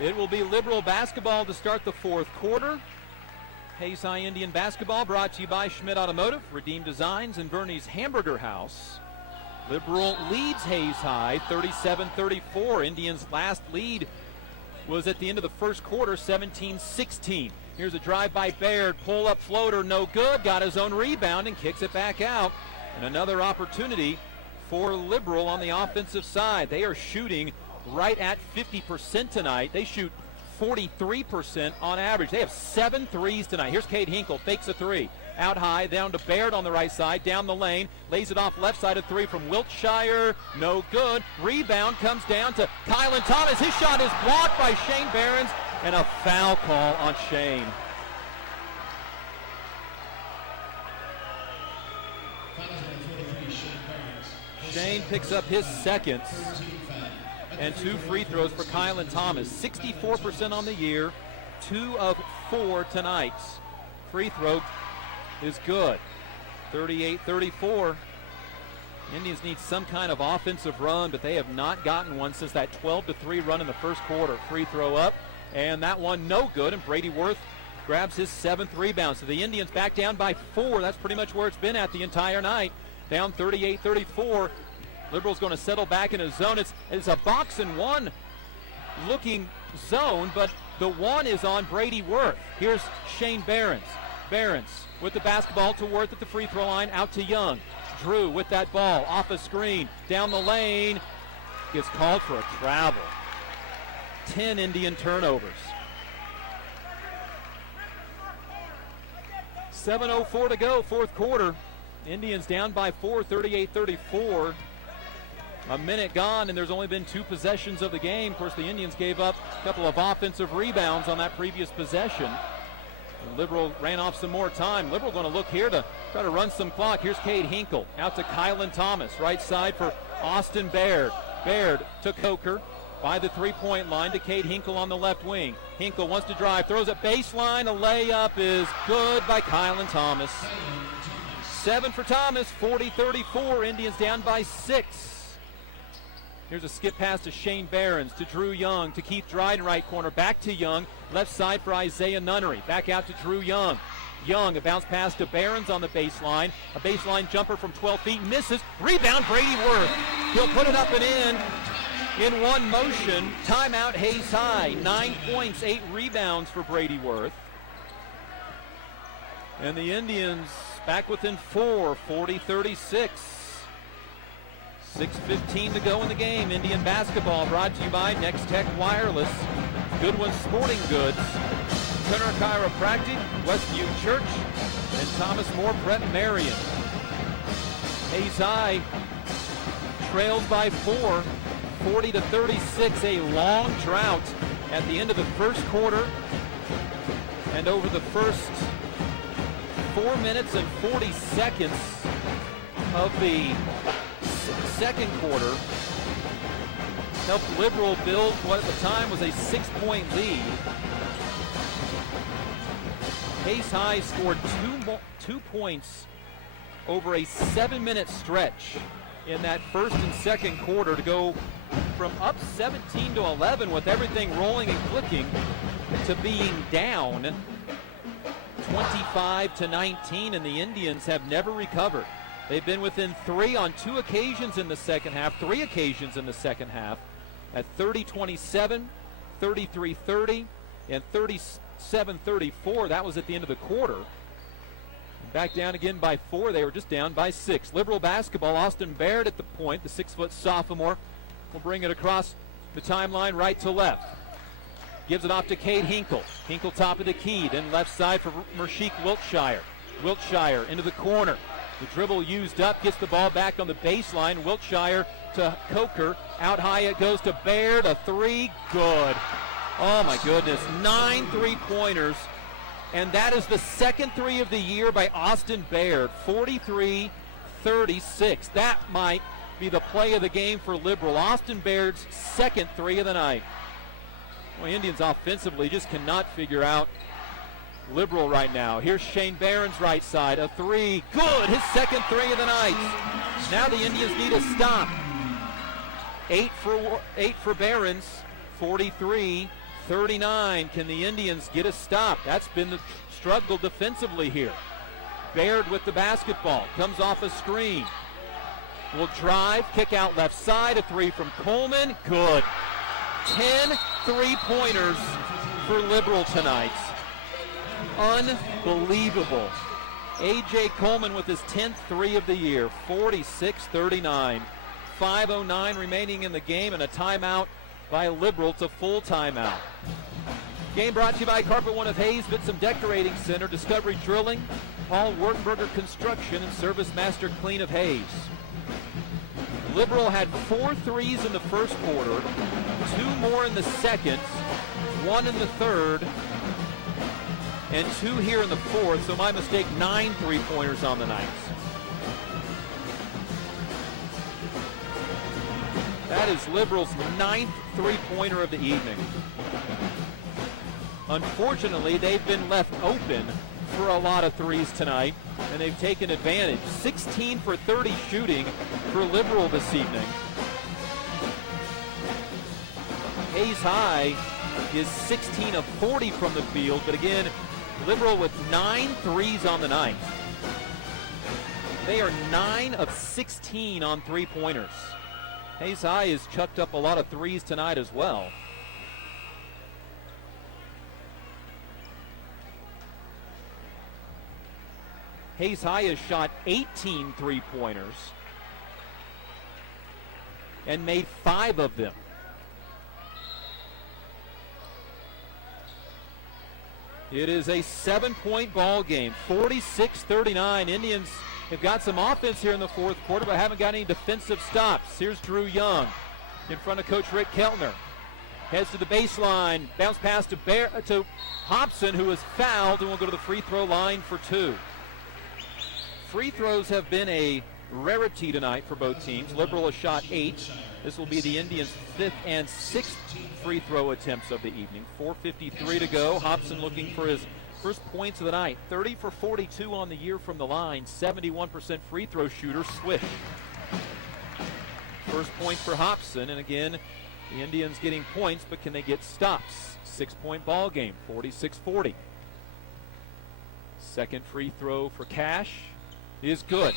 It will be Liberal basketball to start the fourth quarter. Hayes High Indian basketball brought to you by Schmidt Automotive, Redeem Designs, and Bernie's Hamburger House. Liberal leads Hayes High 37-34. Indians' last lead was at the end of the first quarter, 17-16. Here's a drive by Baird, pull-up floater, no good, got his own rebound and kicks it back out. And another opportunity for Liberal on the offensive side. They are shooting right at 50% tonight. They shoot 43% on average. They have 7 threes tonight. Here's Cade Hinkle, fakes a 3. Out high, down to Baird on the right side, down the lane, lays it off left side of 3 from Wiltshire, no good. Rebound comes down to Kylan Thomas. His shot is blocked by Shane Behrens, and a foul call on Shane. Shane picks up his second. And 2 free throws for Kylan Thomas. 64% on the year, 2 of 4 tonight. Free throw is good. 38-34. Indians need some kind of offensive run, but they have not gotten one since that 12-3 run in the first quarter. Free throw up, and that one no good, and Brady Worth grabs his 7th rebound. So the Indians back down by 4. That's pretty much where it's been at the entire night. Down 38-34. Liberal's going to settle back in a zone. It's a box and one looking zone, but the one is on Brady Worth. Here's Shane Behrens. Behrens with the basketball to Worth at the free throw line, out to Young. Drew with that ball, off a screen, down the lane, gets called for a travel. 10 Indian turnovers. 7:04 to go, fourth quarter. Indians down by 4, 38-34. A minute gone, and there's only been 2 possessions of the game. Of course, the Indians gave up a couple of offensive rebounds on that previous possession. And Liberal ran off some more time. Liberal going to look here to try to run some clock. Here's Cade Hinkle, out to Kylan Thomas. Right side for Austin Baird. Baird to Coker by the three-point line to Cade Hinkle on the left wing. Hinkle wants to drive, throws a baseline. A layup is good by Kylan Thomas. 7 for Thomas, 40-34. Indians down by 6. Here's a skip pass to Shane Behrens, to Drew Young, to Keith Dryden, right corner, back to Young, left side for Isaiah Nunnery, back out to Drew Young. Young, a bounce pass to Behrens on the baseline, a baseline jumper from 12 feet, misses, rebound Brady Worth. He'll put it up and in one motion. Timeout Hayes High, 9 points, 8 rebounds for Brady Worth. And the Indians back within 4, 40-36. 6:15 to go in the game. Indian basketball brought to you by Next Tech Wireless, Goodwin Sporting Goods, Kerner Chiropractic, Westview Church, and Thomas More Prep Marion. Hayes High trails by 4, 40-36, a long drought at the end of the first quarter. And over the first 4 minutes and 40 seconds of the second quarter, helped Liberal build what at the time was a 6-point lead. Hayes High scored 2 points over a 7-minute stretch in that first and second quarter to go from up 17-11 with everything rolling and clicking to being down 25-19, and the Indians have never recovered. They've been within 3 on 2 occasions in the second half, 3 occasions in the second half, at 30-27, 33-30, and 37-34. That was at the end of the quarter. Back down again by 4. They were just down by 6. Liberal basketball, Austin Baird at the point, the 6-foot sophomore, will bring it across the timeline right to left. Gives it off to Cade Hinkle. Hinkle top of the key, then left side for Mershik Wiltshire. Wiltshire into the corner. The dribble used up, gets the ball back on the baseline. Wiltshire to Coker. Out high it goes to Baird. A 3, good. Oh my goodness, 9 3-pointers. And that is the second 3 of the year by Austin Baird, 43-36. That might be the play of the game for Liberal. Austin Baird's second 3 of the night. Well, Indians offensively just cannot figure out Liberal right now. Here's Shane Barron's right side, a 3, good, his second 3 of the night. Now the Indians need a stop. 8 for Barron's, 43-39. Can the Indians get a stop? That's been the struggle defensively here. Baird with the basketball, comes off a screen. Will drive, kick out left side, a 3 from Coleman, good. 10 3-pointers for Liberal tonight. Unbelievable. A.J. Coleman with his 10th 3 of the year, 46-39. 5:09 remaining in the game and a timeout by Liberal. It's a full timeout. Game brought to you by Carpet One of Hayes, Vitsum Decorating Center, Discovery Drilling, Paul Wertberger Construction, and Service Master Clean of Hayes. Liberal had 4 threes in the first quarter, 2 more in the second, 1 in the third, and 2 here in the fourth. So my mistake, 9 3-pointers on the night. That is Liberal's 9th 3-pointer of the evening. Unfortunately, they've been left open for a lot of threes tonight, and they've taken advantage. 16 for 30 shooting for Liberal this evening. Hayes High is 16 of 40 from the field, but again, Liberal with 9 threes on the night. They are 9 of 16 on 3-pointers. Hayes High has chucked up a lot of threes tonight as well. Hayes High has shot 18 3-pointers and made 5 of them. It is a 7-point ball game, 46-39. Indians have got some offense here in the fourth quarter, but haven't got any defensive stops. Here's Drew Young in front of Coach Rick Keltner. Heads to the baseline, bounce pass to Hobson, who is fouled, and will go to the free throw line for 2. Free throws have been a rarity tonight for both teams. Liberal has shot 8. This will be the Indians' 5th and 6th free throw attempts of the evening. 4:53 to go. Hobson looking for his first points of the night. 30 for 42 on the year from the line. 71% free throw shooter. Swish. First point for Hobson, and again, the Indians getting points, but can they get stops? 6-point ball game, 46-40. Second free throw for Cash is good.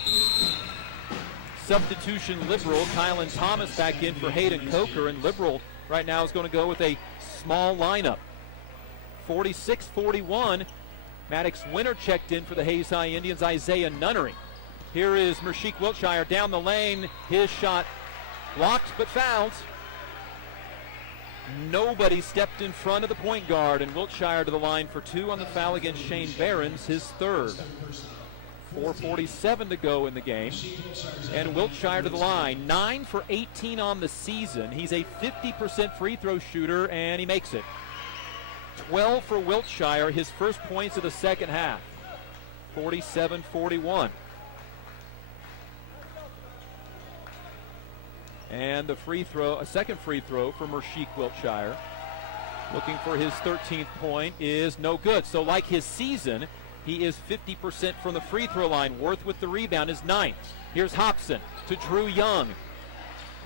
Substitution Liberal. Kylan Thomas back in for Hayden Coker, and Liberal right now is going to go with a small lineup. 46-41. Maddox Winter checked in for the Hayes High Indians. Isaiah Nunnery. Here is Mershik Wiltshire down the lane. His shot blocked but fouled. Nobody stepped in front of the point guard, and Wiltshire to the line for 2 on the foul against Shane Behrens, his third. 4:47 to go in the game. And Wiltshire to the line, 9 for 18 on the season. He's a 50% free throw shooter, and he makes it. 12 for Wiltshire, his first points of the second half. 47-41. And the free throw, a second free throw for Mershik Wiltshire. Looking for his 13th point is no good. So like his season, he is 50% from the free throw line. Worth with the rebound is 9th. Here's Hobson to Drew Young.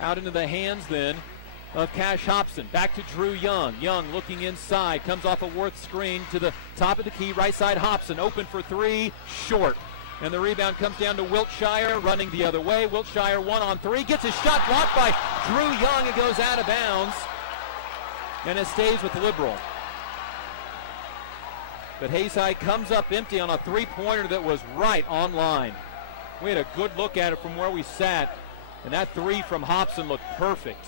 Out into the hands then of Cash Hobson. Back to Drew Young. Young looking inside. Comes off a Worth screen to the top of the key. Right side Hobson. Open for 3. Short. And the rebound comes down to Wiltshire, running the other way. Wiltshire 1-on-3. Gets his shot blocked by Drew Young. It goes out of bounds. And it stays with Liberal. But Hayes High comes up empty on a three-pointer that was right on line. We had a good look at it from where we sat. And that 3 from Hobson looked perfect.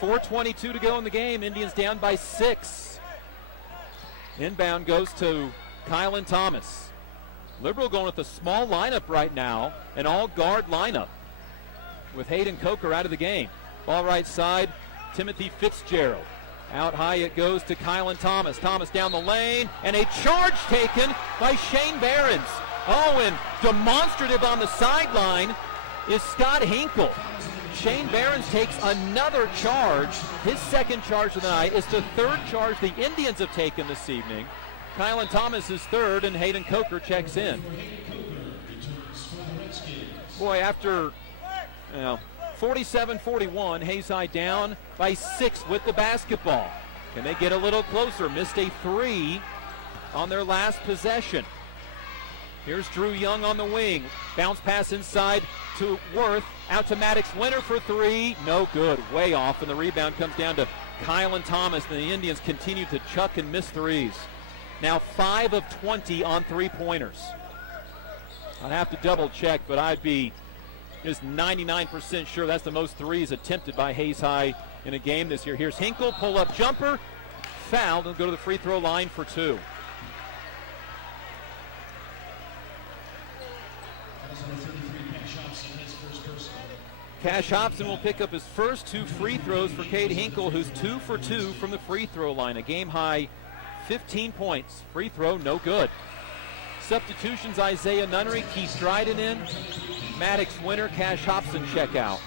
4:22 to go in the game. Indians down by 6. Inbound goes to Kylan Thomas. Liberal going with a small lineup right now, an all-guard lineup with Hayden Coker out of the game. Ball right side, Timothy Fitzgerald. Out high it goes to Kylan Thomas. Thomas down the lane, and a charge taken by Shane Behrens. Oh, and demonstrative on the sideline is Scott Hinkle. Shane Behrens takes another charge. His second charge of the night. It's the third charge the Indians have taken this evening. Kylan Thomas is third, and Hayden Coker checks in. Boy, after 47-41, Hayes High down by 6 with the basketball. Can they get a little closer? Missed a 3 on their last possession. Here's Drew Young on the wing. Bounce pass inside to Worth. Out to Maddox Winter for 3. No good. Way off, and the rebound comes down to Kylan Thomas, and the Indians continue to chuck and miss threes. Now 5 of 20 on three-pointers. I'd have to double check, but I'd be just 99% sure that's the most threes attempted by Hayes High in a game this year. Here's Hinkle, pull-up jumper, fouled, and go to the free throw line for 2. Cash Hobson will pick up his first 2 free throws for Cade Hinkle, who's 2 for 2 from the free throw line. A game-high 15 points. Free throw, no good. Substitutions, Isaiah Nunnery, Keith Dryden in. Maddox Winter, Cash Hobson check out.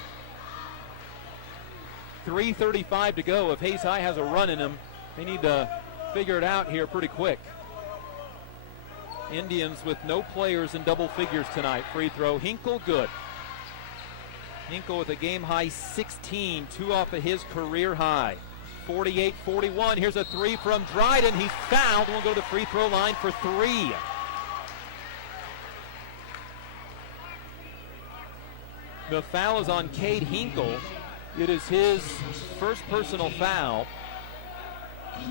3:35 to go. If Hayes High has a run in them, they need to figure it out here pretty quick. Indians with no players in double figures tonight. Free throw, Hinkle, good. Hinkle with a game-high 16, 2 off of his career high. 48-41. Here's a 3 from Dryden. He's fouled. We'll go to the free throw line for 3. The foul is on Cade Hinkle. It is his first personal foul.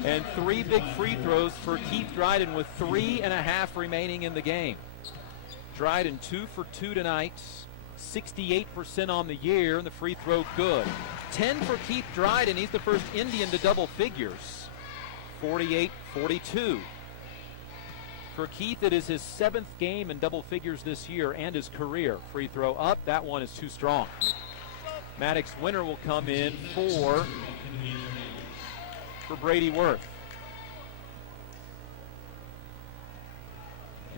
And 3 big free throws for Keith Dryden with 3.5 remaining in the game. Dryden 2 for 2 tonight. 68% on the year, and the free throw good. 10 for Keith Dryden. He's the first Indian to double figures. 48-42. For Keith, it is his 7th game in double figures this year and his career. Free throw up. That one is too strong. Maddox Winter will come in for Brady Worth.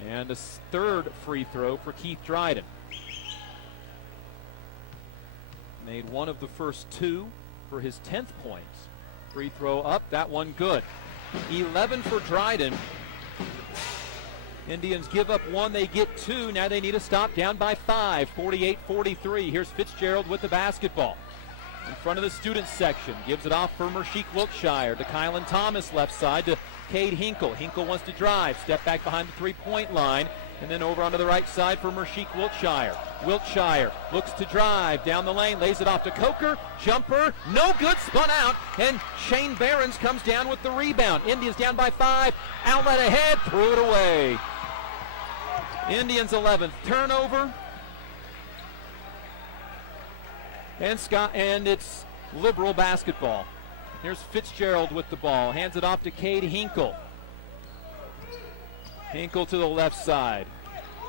And a third free throw for Keith Dryden. Made one of the first 2 for his 10th point. Free throw up, that one good. 11 for Dryden. Indians give up 1, they get 2. Now they need a stop, down by 5, 48-43. Here's Fitzgerald with the basketball. In front of the student section, gives it off for Mershik Wiltshire to Kylan Thomas, left side to Cade Hinkle. Hinkle wants to drive, step back behind the three-point line, and then over onto the right side for Mershik Wiltshire. Wiltshire looks to drive down the lane, lays it off to Coker. Jumper, no good, spun out, and Shane Behrens comes down with the rebound. Indians down by 5, outlet ahead, threw it away. Indians 11th turnover. And it's Liberal basketball. Here's Fitzgerald with the ball. Hands it off to Cade Hinkle. Hinkle to the left side.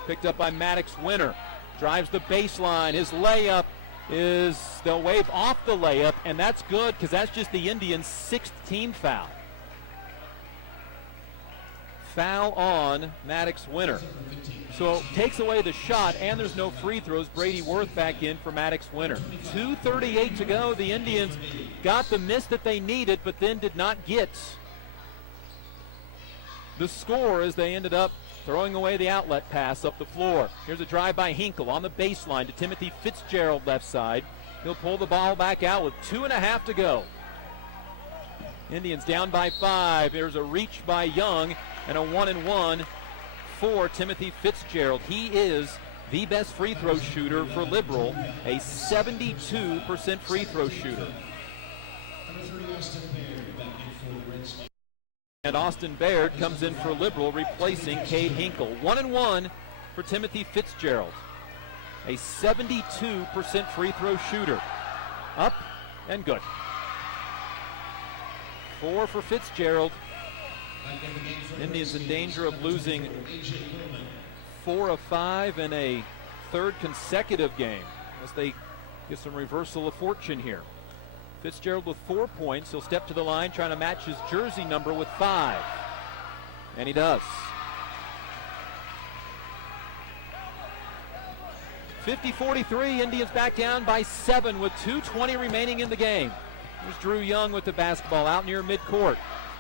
Picked up by Maddox Winter. Drives the baseline. His layup is, they'll wave off the layup, and that's good because that's just the Indians' 6th team foul. Foul on Maddox Winter. So takes away the shot, and there's no free throws. Brady Worth back in for Maddox Winter. 2:38 to go. The Indians got the miss that they needed, but then did not get the score as they ended up throwing away the outlet pass up the floor. Here's a drive by Hinkle on the baseline to Timothy Fitzgerald left side. He'll pull the ball back out with 2.5 to go. Indians down by 5. There's a reach by Young and a 1-and-1 for Timothy Fitzgerald. He is the best free throw shooter for Liberal, a 72% free throw shooter. And Austin Baird comes in for Liberal, replacing Cade Hinkle. 1-and-1 for Timothy Fitzgerald, a 72% free throw shooter. Up and good. 4 for Fitzgerald. Indians in danger of losing 4 of 5 in a 3rd consecutive game as they get some reversal of fortune here. Fitzgerald with 4 points. He'll step to the line trying to match his jersey number with 5. And he does. 50-43, Indians back down by 7 with 2:20 remaining in the game. Here's Drew Young with the basketball out near midcourt.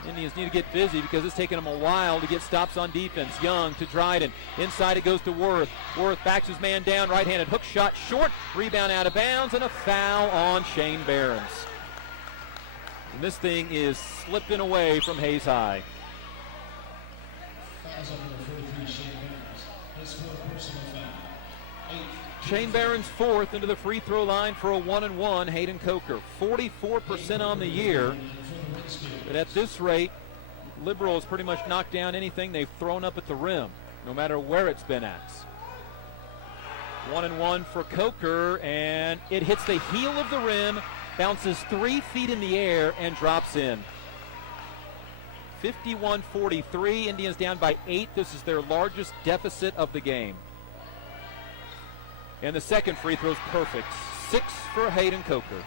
Indians need to get busy because it's taken them a while to get stops on defense. Young to Dryden. Inside it goes to Worth. Worth backs his man down. Right-handed hook shot short. Rebound out of bounds and a foul on Shane Behrens. And this thing is slipping away from Hayes High. Shane Behrens 4th into the free throw line for a 1-and-1. Hayden Coker 44% on the year. But at this rate, Liberal has pretty much knocked down anything they've thrown up at the rim, no matter where it's been at. 1-and-1 for Coker, and it hits the heel of the rim, bounces 3 feet in the air, and drops in. 51-43, Indians down by 8. This is their largest deficit of the game. And the second free throw is perfect. 6 for Hayden Coker.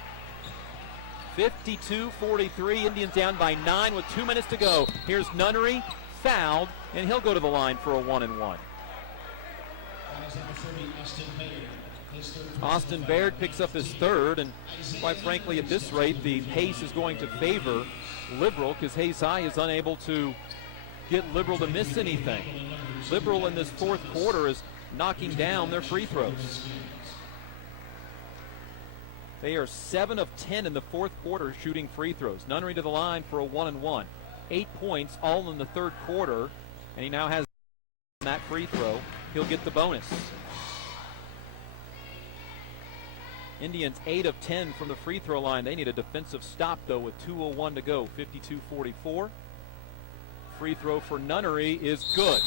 52-43, Indians down by 9 with 2 minutes to go. Here's Nunnery, fouled, and he'll go to the line for a 1-and-1. Austin Baird picks up his 3rd, and quite frankly, at this rate, the pace is going to favor Liberal because Hayes High is unable to get Liberal to miss anything. Liberal in this 4th quarter is knocking down their free throws. They are 7 of 10 in the 4th quarter shooting free throws. Nunnery to the line for a 1-and-1. 8 points all in the 3rd quarter, and he now has that free throw. He'll get the bonus. Indians 8 of 10 from the free throw line. They need a defensive stop, though, with 2:01 to go. 52-44. Free throw for Nunnery is good.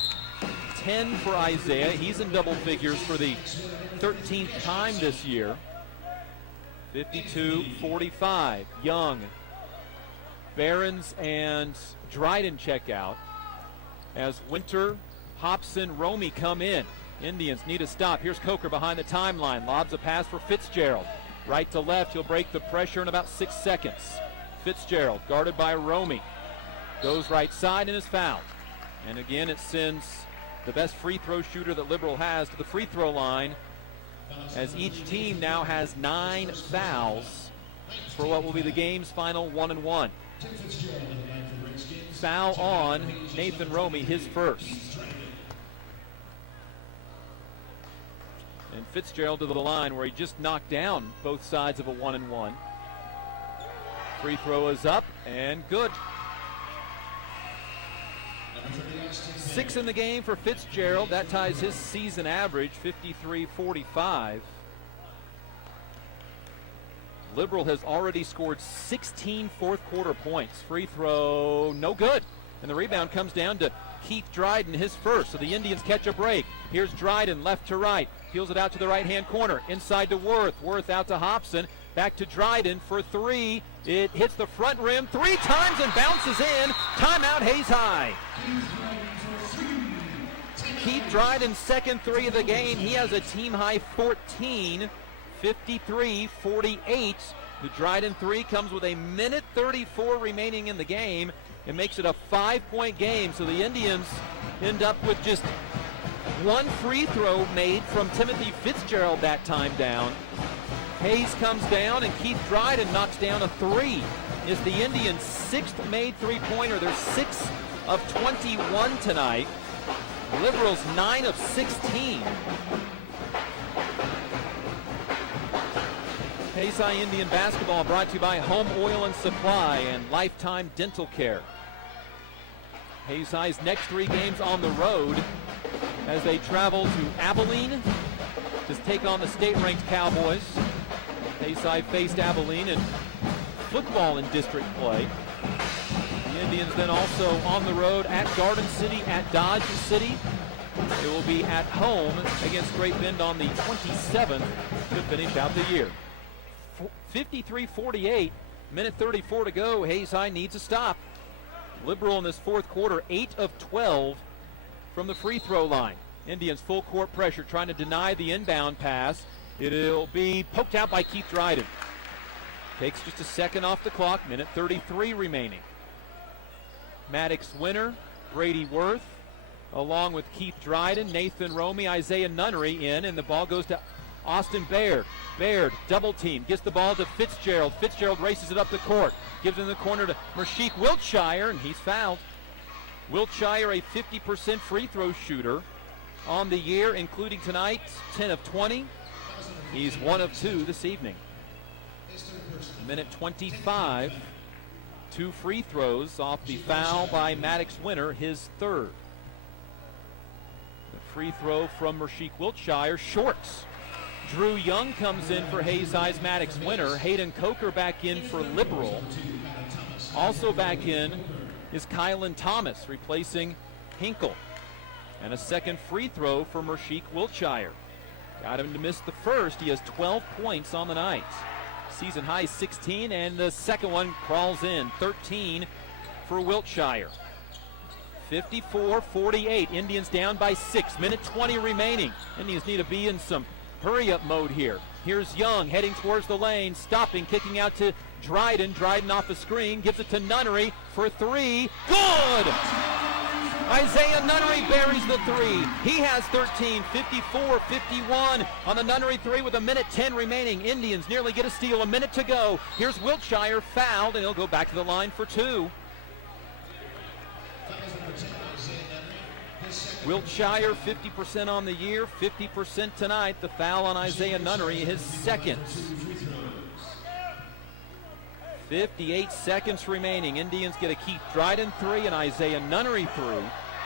10 for Isaiah. He's in double figures for the 13th time this year. 52-45. Young, Behrens, and Dryden check out as Winter, Hobson, Romy come in. Indians need a stop. Here's Coker behind the timeline. Lobs a pass for Fitzgerald. Right to left. He'll break the pressure in about 6 seconds. Fitzgerald guarded by Romy. Goes right side and is fouled. And again, it sends the best free throw shooter that Liberal has to the free throw line, as each team now has 9 fouls for what will be the game's final 1-and-1. Foul on Nathan Romy, his first. And Fitzgerald to the line where he just knocked down both sides of a 1-and-1. Free throw is up and good. 6 in the game for Fitzgerald. That ties his season average, 53-45. Liberal has already scored 16 fourth quarter points. Free throw, no good. And the rebound comes down to Keith Dryden, his first. So the Indians catch a break. Here's Dryden, left to right. Peels it out to the right-hand corner. Inside to Worth. Worth out to Hobson. Back to Dryden for three. It hits the front rim 3 times and bounces in. Timeout, Hayes High. Keith Dryden's second three of the game. He has a team-high 14, 53-48. The Dryden three comes with a minute 34 remaining in the game. It makes it a 5-point game, so the Indians end up with just one free throw made from Timothy Fitzgerald that time down. Hayes comes down, and Keith Dryden knocks down a three. It's the Indians' 6th made three-pointer. They're 6 of 21 tonight. Liberals 9 of 16. Hayes High Indian basketball brought to you by Home Oil and Supply and Lifetime Dental Care. Hayes High's next 3 games on the road as they travel to Abilene to take on the state-ranked Cowboys. Hayes High faced Abilene in football in district play. The Indians then also on the road at Garden City, at Dodge City. It will be at home against Great Bend on the 27th to finish out the year. 53-48, minute 34 to go. Hayes High needs a stop. Liberal in this fourth quarter, 8 of 12 from the free throw line. Indians full court pressure trying to deny the inbound pass. It'll be poked out by Keith Dryden. Takes just a second off the clock, minute 33 remaining. Maddox Winter, Brady Worth, along with Keith Dryden, Nathan Romy, Isaiah Nunnery in, and the ball goes to Austin Baird. Baird, double team, gets the ball to Fitzgerald. Fitzgerald races it up the court, gives it in the corner to Mershik Wiltshire, and he's fouled. Wiltshire, a 50% free throw shooter on the year, including tonight, 10 of 20. He's 1 of 2 this evening. Minute 25. 2 free throws off the foul by Maddox Winter, his third. The free throw from Mershik Wiltshire, shorts. Drew Young comes in for Hayes High's Maddox Winter. Hayden Coker back in for Liberal. Also back in is Kylan Thomas, replacing Hinkle. And a second free throw for Mershik Wiltshire. Got him to miss the first. He has 12 points on the night. Season high 16, and the second one crawls in, 13 for Wiltshire. 54-48, Indians down by 6, minute 20 remaining. Indians need to be in some hurry-up mode here. Here's Young heading towards the lane, stopping, kicking out to Dryden. Dryden off the screen, gives it to Nunnery for 3. Good! Isaiah Nunnery buries the 3. He has 13, 54-51 on the Nunnery 3 with a minute 10 remaining. Indians nearly get a steal, a minute to go. Here's Wiltshire fouled, and he'll go back to the line for 2. Wiltshire 50% on the year, 50% tonight. The foul on Isaiah Nunnery, his second. 58 seconds remaining. Indians get a Keith Dryden 3 and Isaiah Nunnery 3.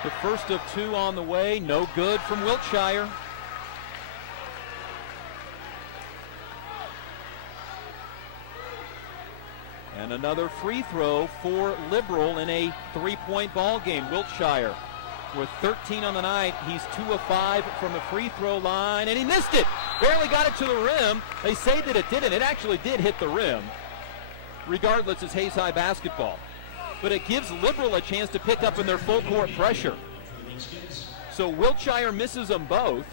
The first of 2 on the way. No good from Wiltshire. And another free throw for Liberal in a 3-point ball game. Wiltshire with 13 on the night. He's 2 of 5 from the free throw line, and he missed it. Barely got it to the rim. They say that it didn't. It actually did hit the rim. Regardless, it's Hayes High basketball. But it gives Liberal a chance to pick up in their full court pressure. So Wiltshire misses them both.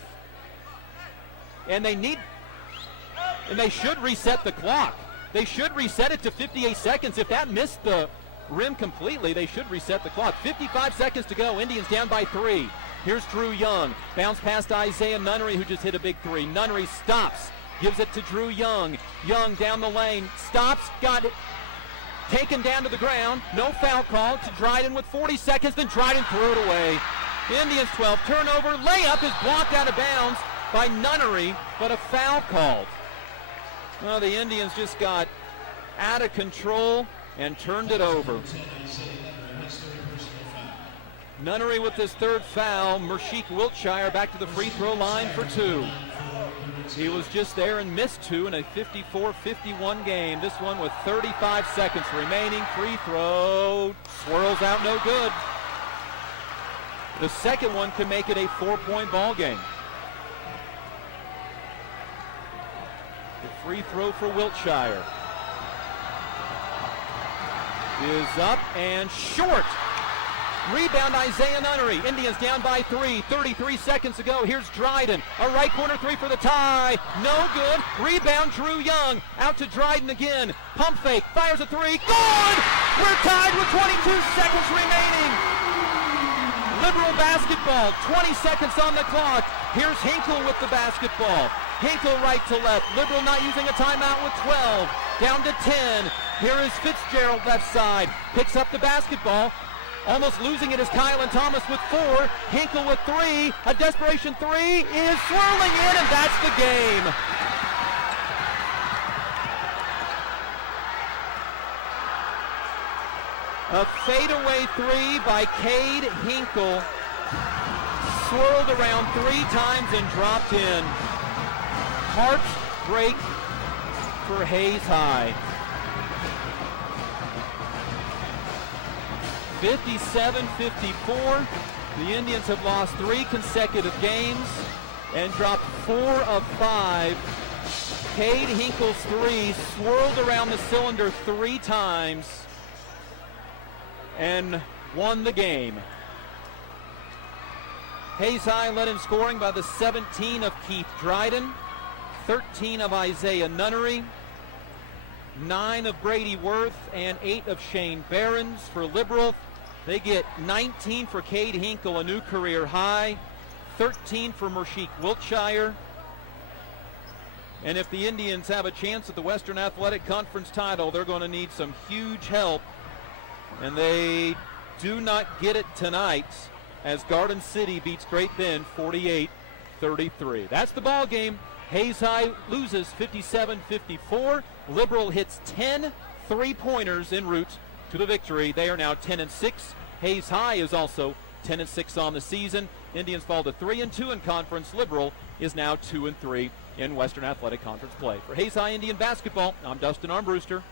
And they should reset the clock. They should reset it to 58 seconds. If that missed the rim completely, they should reset the clock. 55 seconds to go. Indians down by 3. Here's Drew Young. Bounce past Isaiah Nunnery, who just hit a big 3. Nunnery stops. Gives it to Drew Young. Young down the lane. Stops. Got it. Taken down to the ground. No foul call to Dryden with 40 seconds. Then Dryden threw it away. The Indians 12. Turnover. Layup is blocked out of bounds by Nunnery, but a foul called. Well, the Indians just got out of control and turned it over. Nunnery with his third foul. Mershik Wiltshire back to the free throw line for 2. He was just there and missed 2 in a 54-51 game. This one with 35 seconds remaining. Free throw swirls out, no good. The second one could make it a 4-point ball game. Free throw for Wiltshire. Is up and short. Rebound Isaiah Nunnery. Indians down by 3. 33 seconds to go. Here's Dryden. A right corner three for the tie. No good. Rebound Drew Young. Out to Dryden again. Pump fake. Fires a three. Good! We're tied with 22 seconds remaining. Liberal basketball. 20 seconds on the clock. Here's Hinkle with the basketball. Hinkle right to left. Liberal not using a timeout with 12. Down to 10. Here is Fitzgerald left side. Picks up the basketball. Almost losing it is Kylan Thomas with 4. Hinkle with 3. A desperation 3 is swirling in, and that's the game. A fadeaway 3 by Cade Hinkle. Swirled around 3 times and dropped in. Heartbreak for Hayes High. 57-54. The Indians have lost 3 consecutive games and dropped 4 of 5. Cade Hinkle's 3 swirled around the cylinder 3 times and won the game. Hayes High led in scoring by the 17 of Keith Dryden, 13 of Isaiah Nunnery, 9 of Brady Worth, and 8 of Shane Behrens. For Liberal, they get 19 for Cade Hinkle, a new career high, 13 for Mershik Wiltshire. And if the Indians have a chance at the Western Athletic Conference title, they're going to need some huge help. And they do not get it tonight as Garden City beats Great Bend 48-33. That's the ball game. Hayes High loses 57-54. Liberal hits 10 3-pointers en route to the victory. They are now 10-6. Hayes High is also 10-6 on the season. Indians fall to 3-2 in conference. Liberal is now 2-3 in Western Athletic Conference play. For Hayes High Indian basketball, I'm Dustin Armbruster.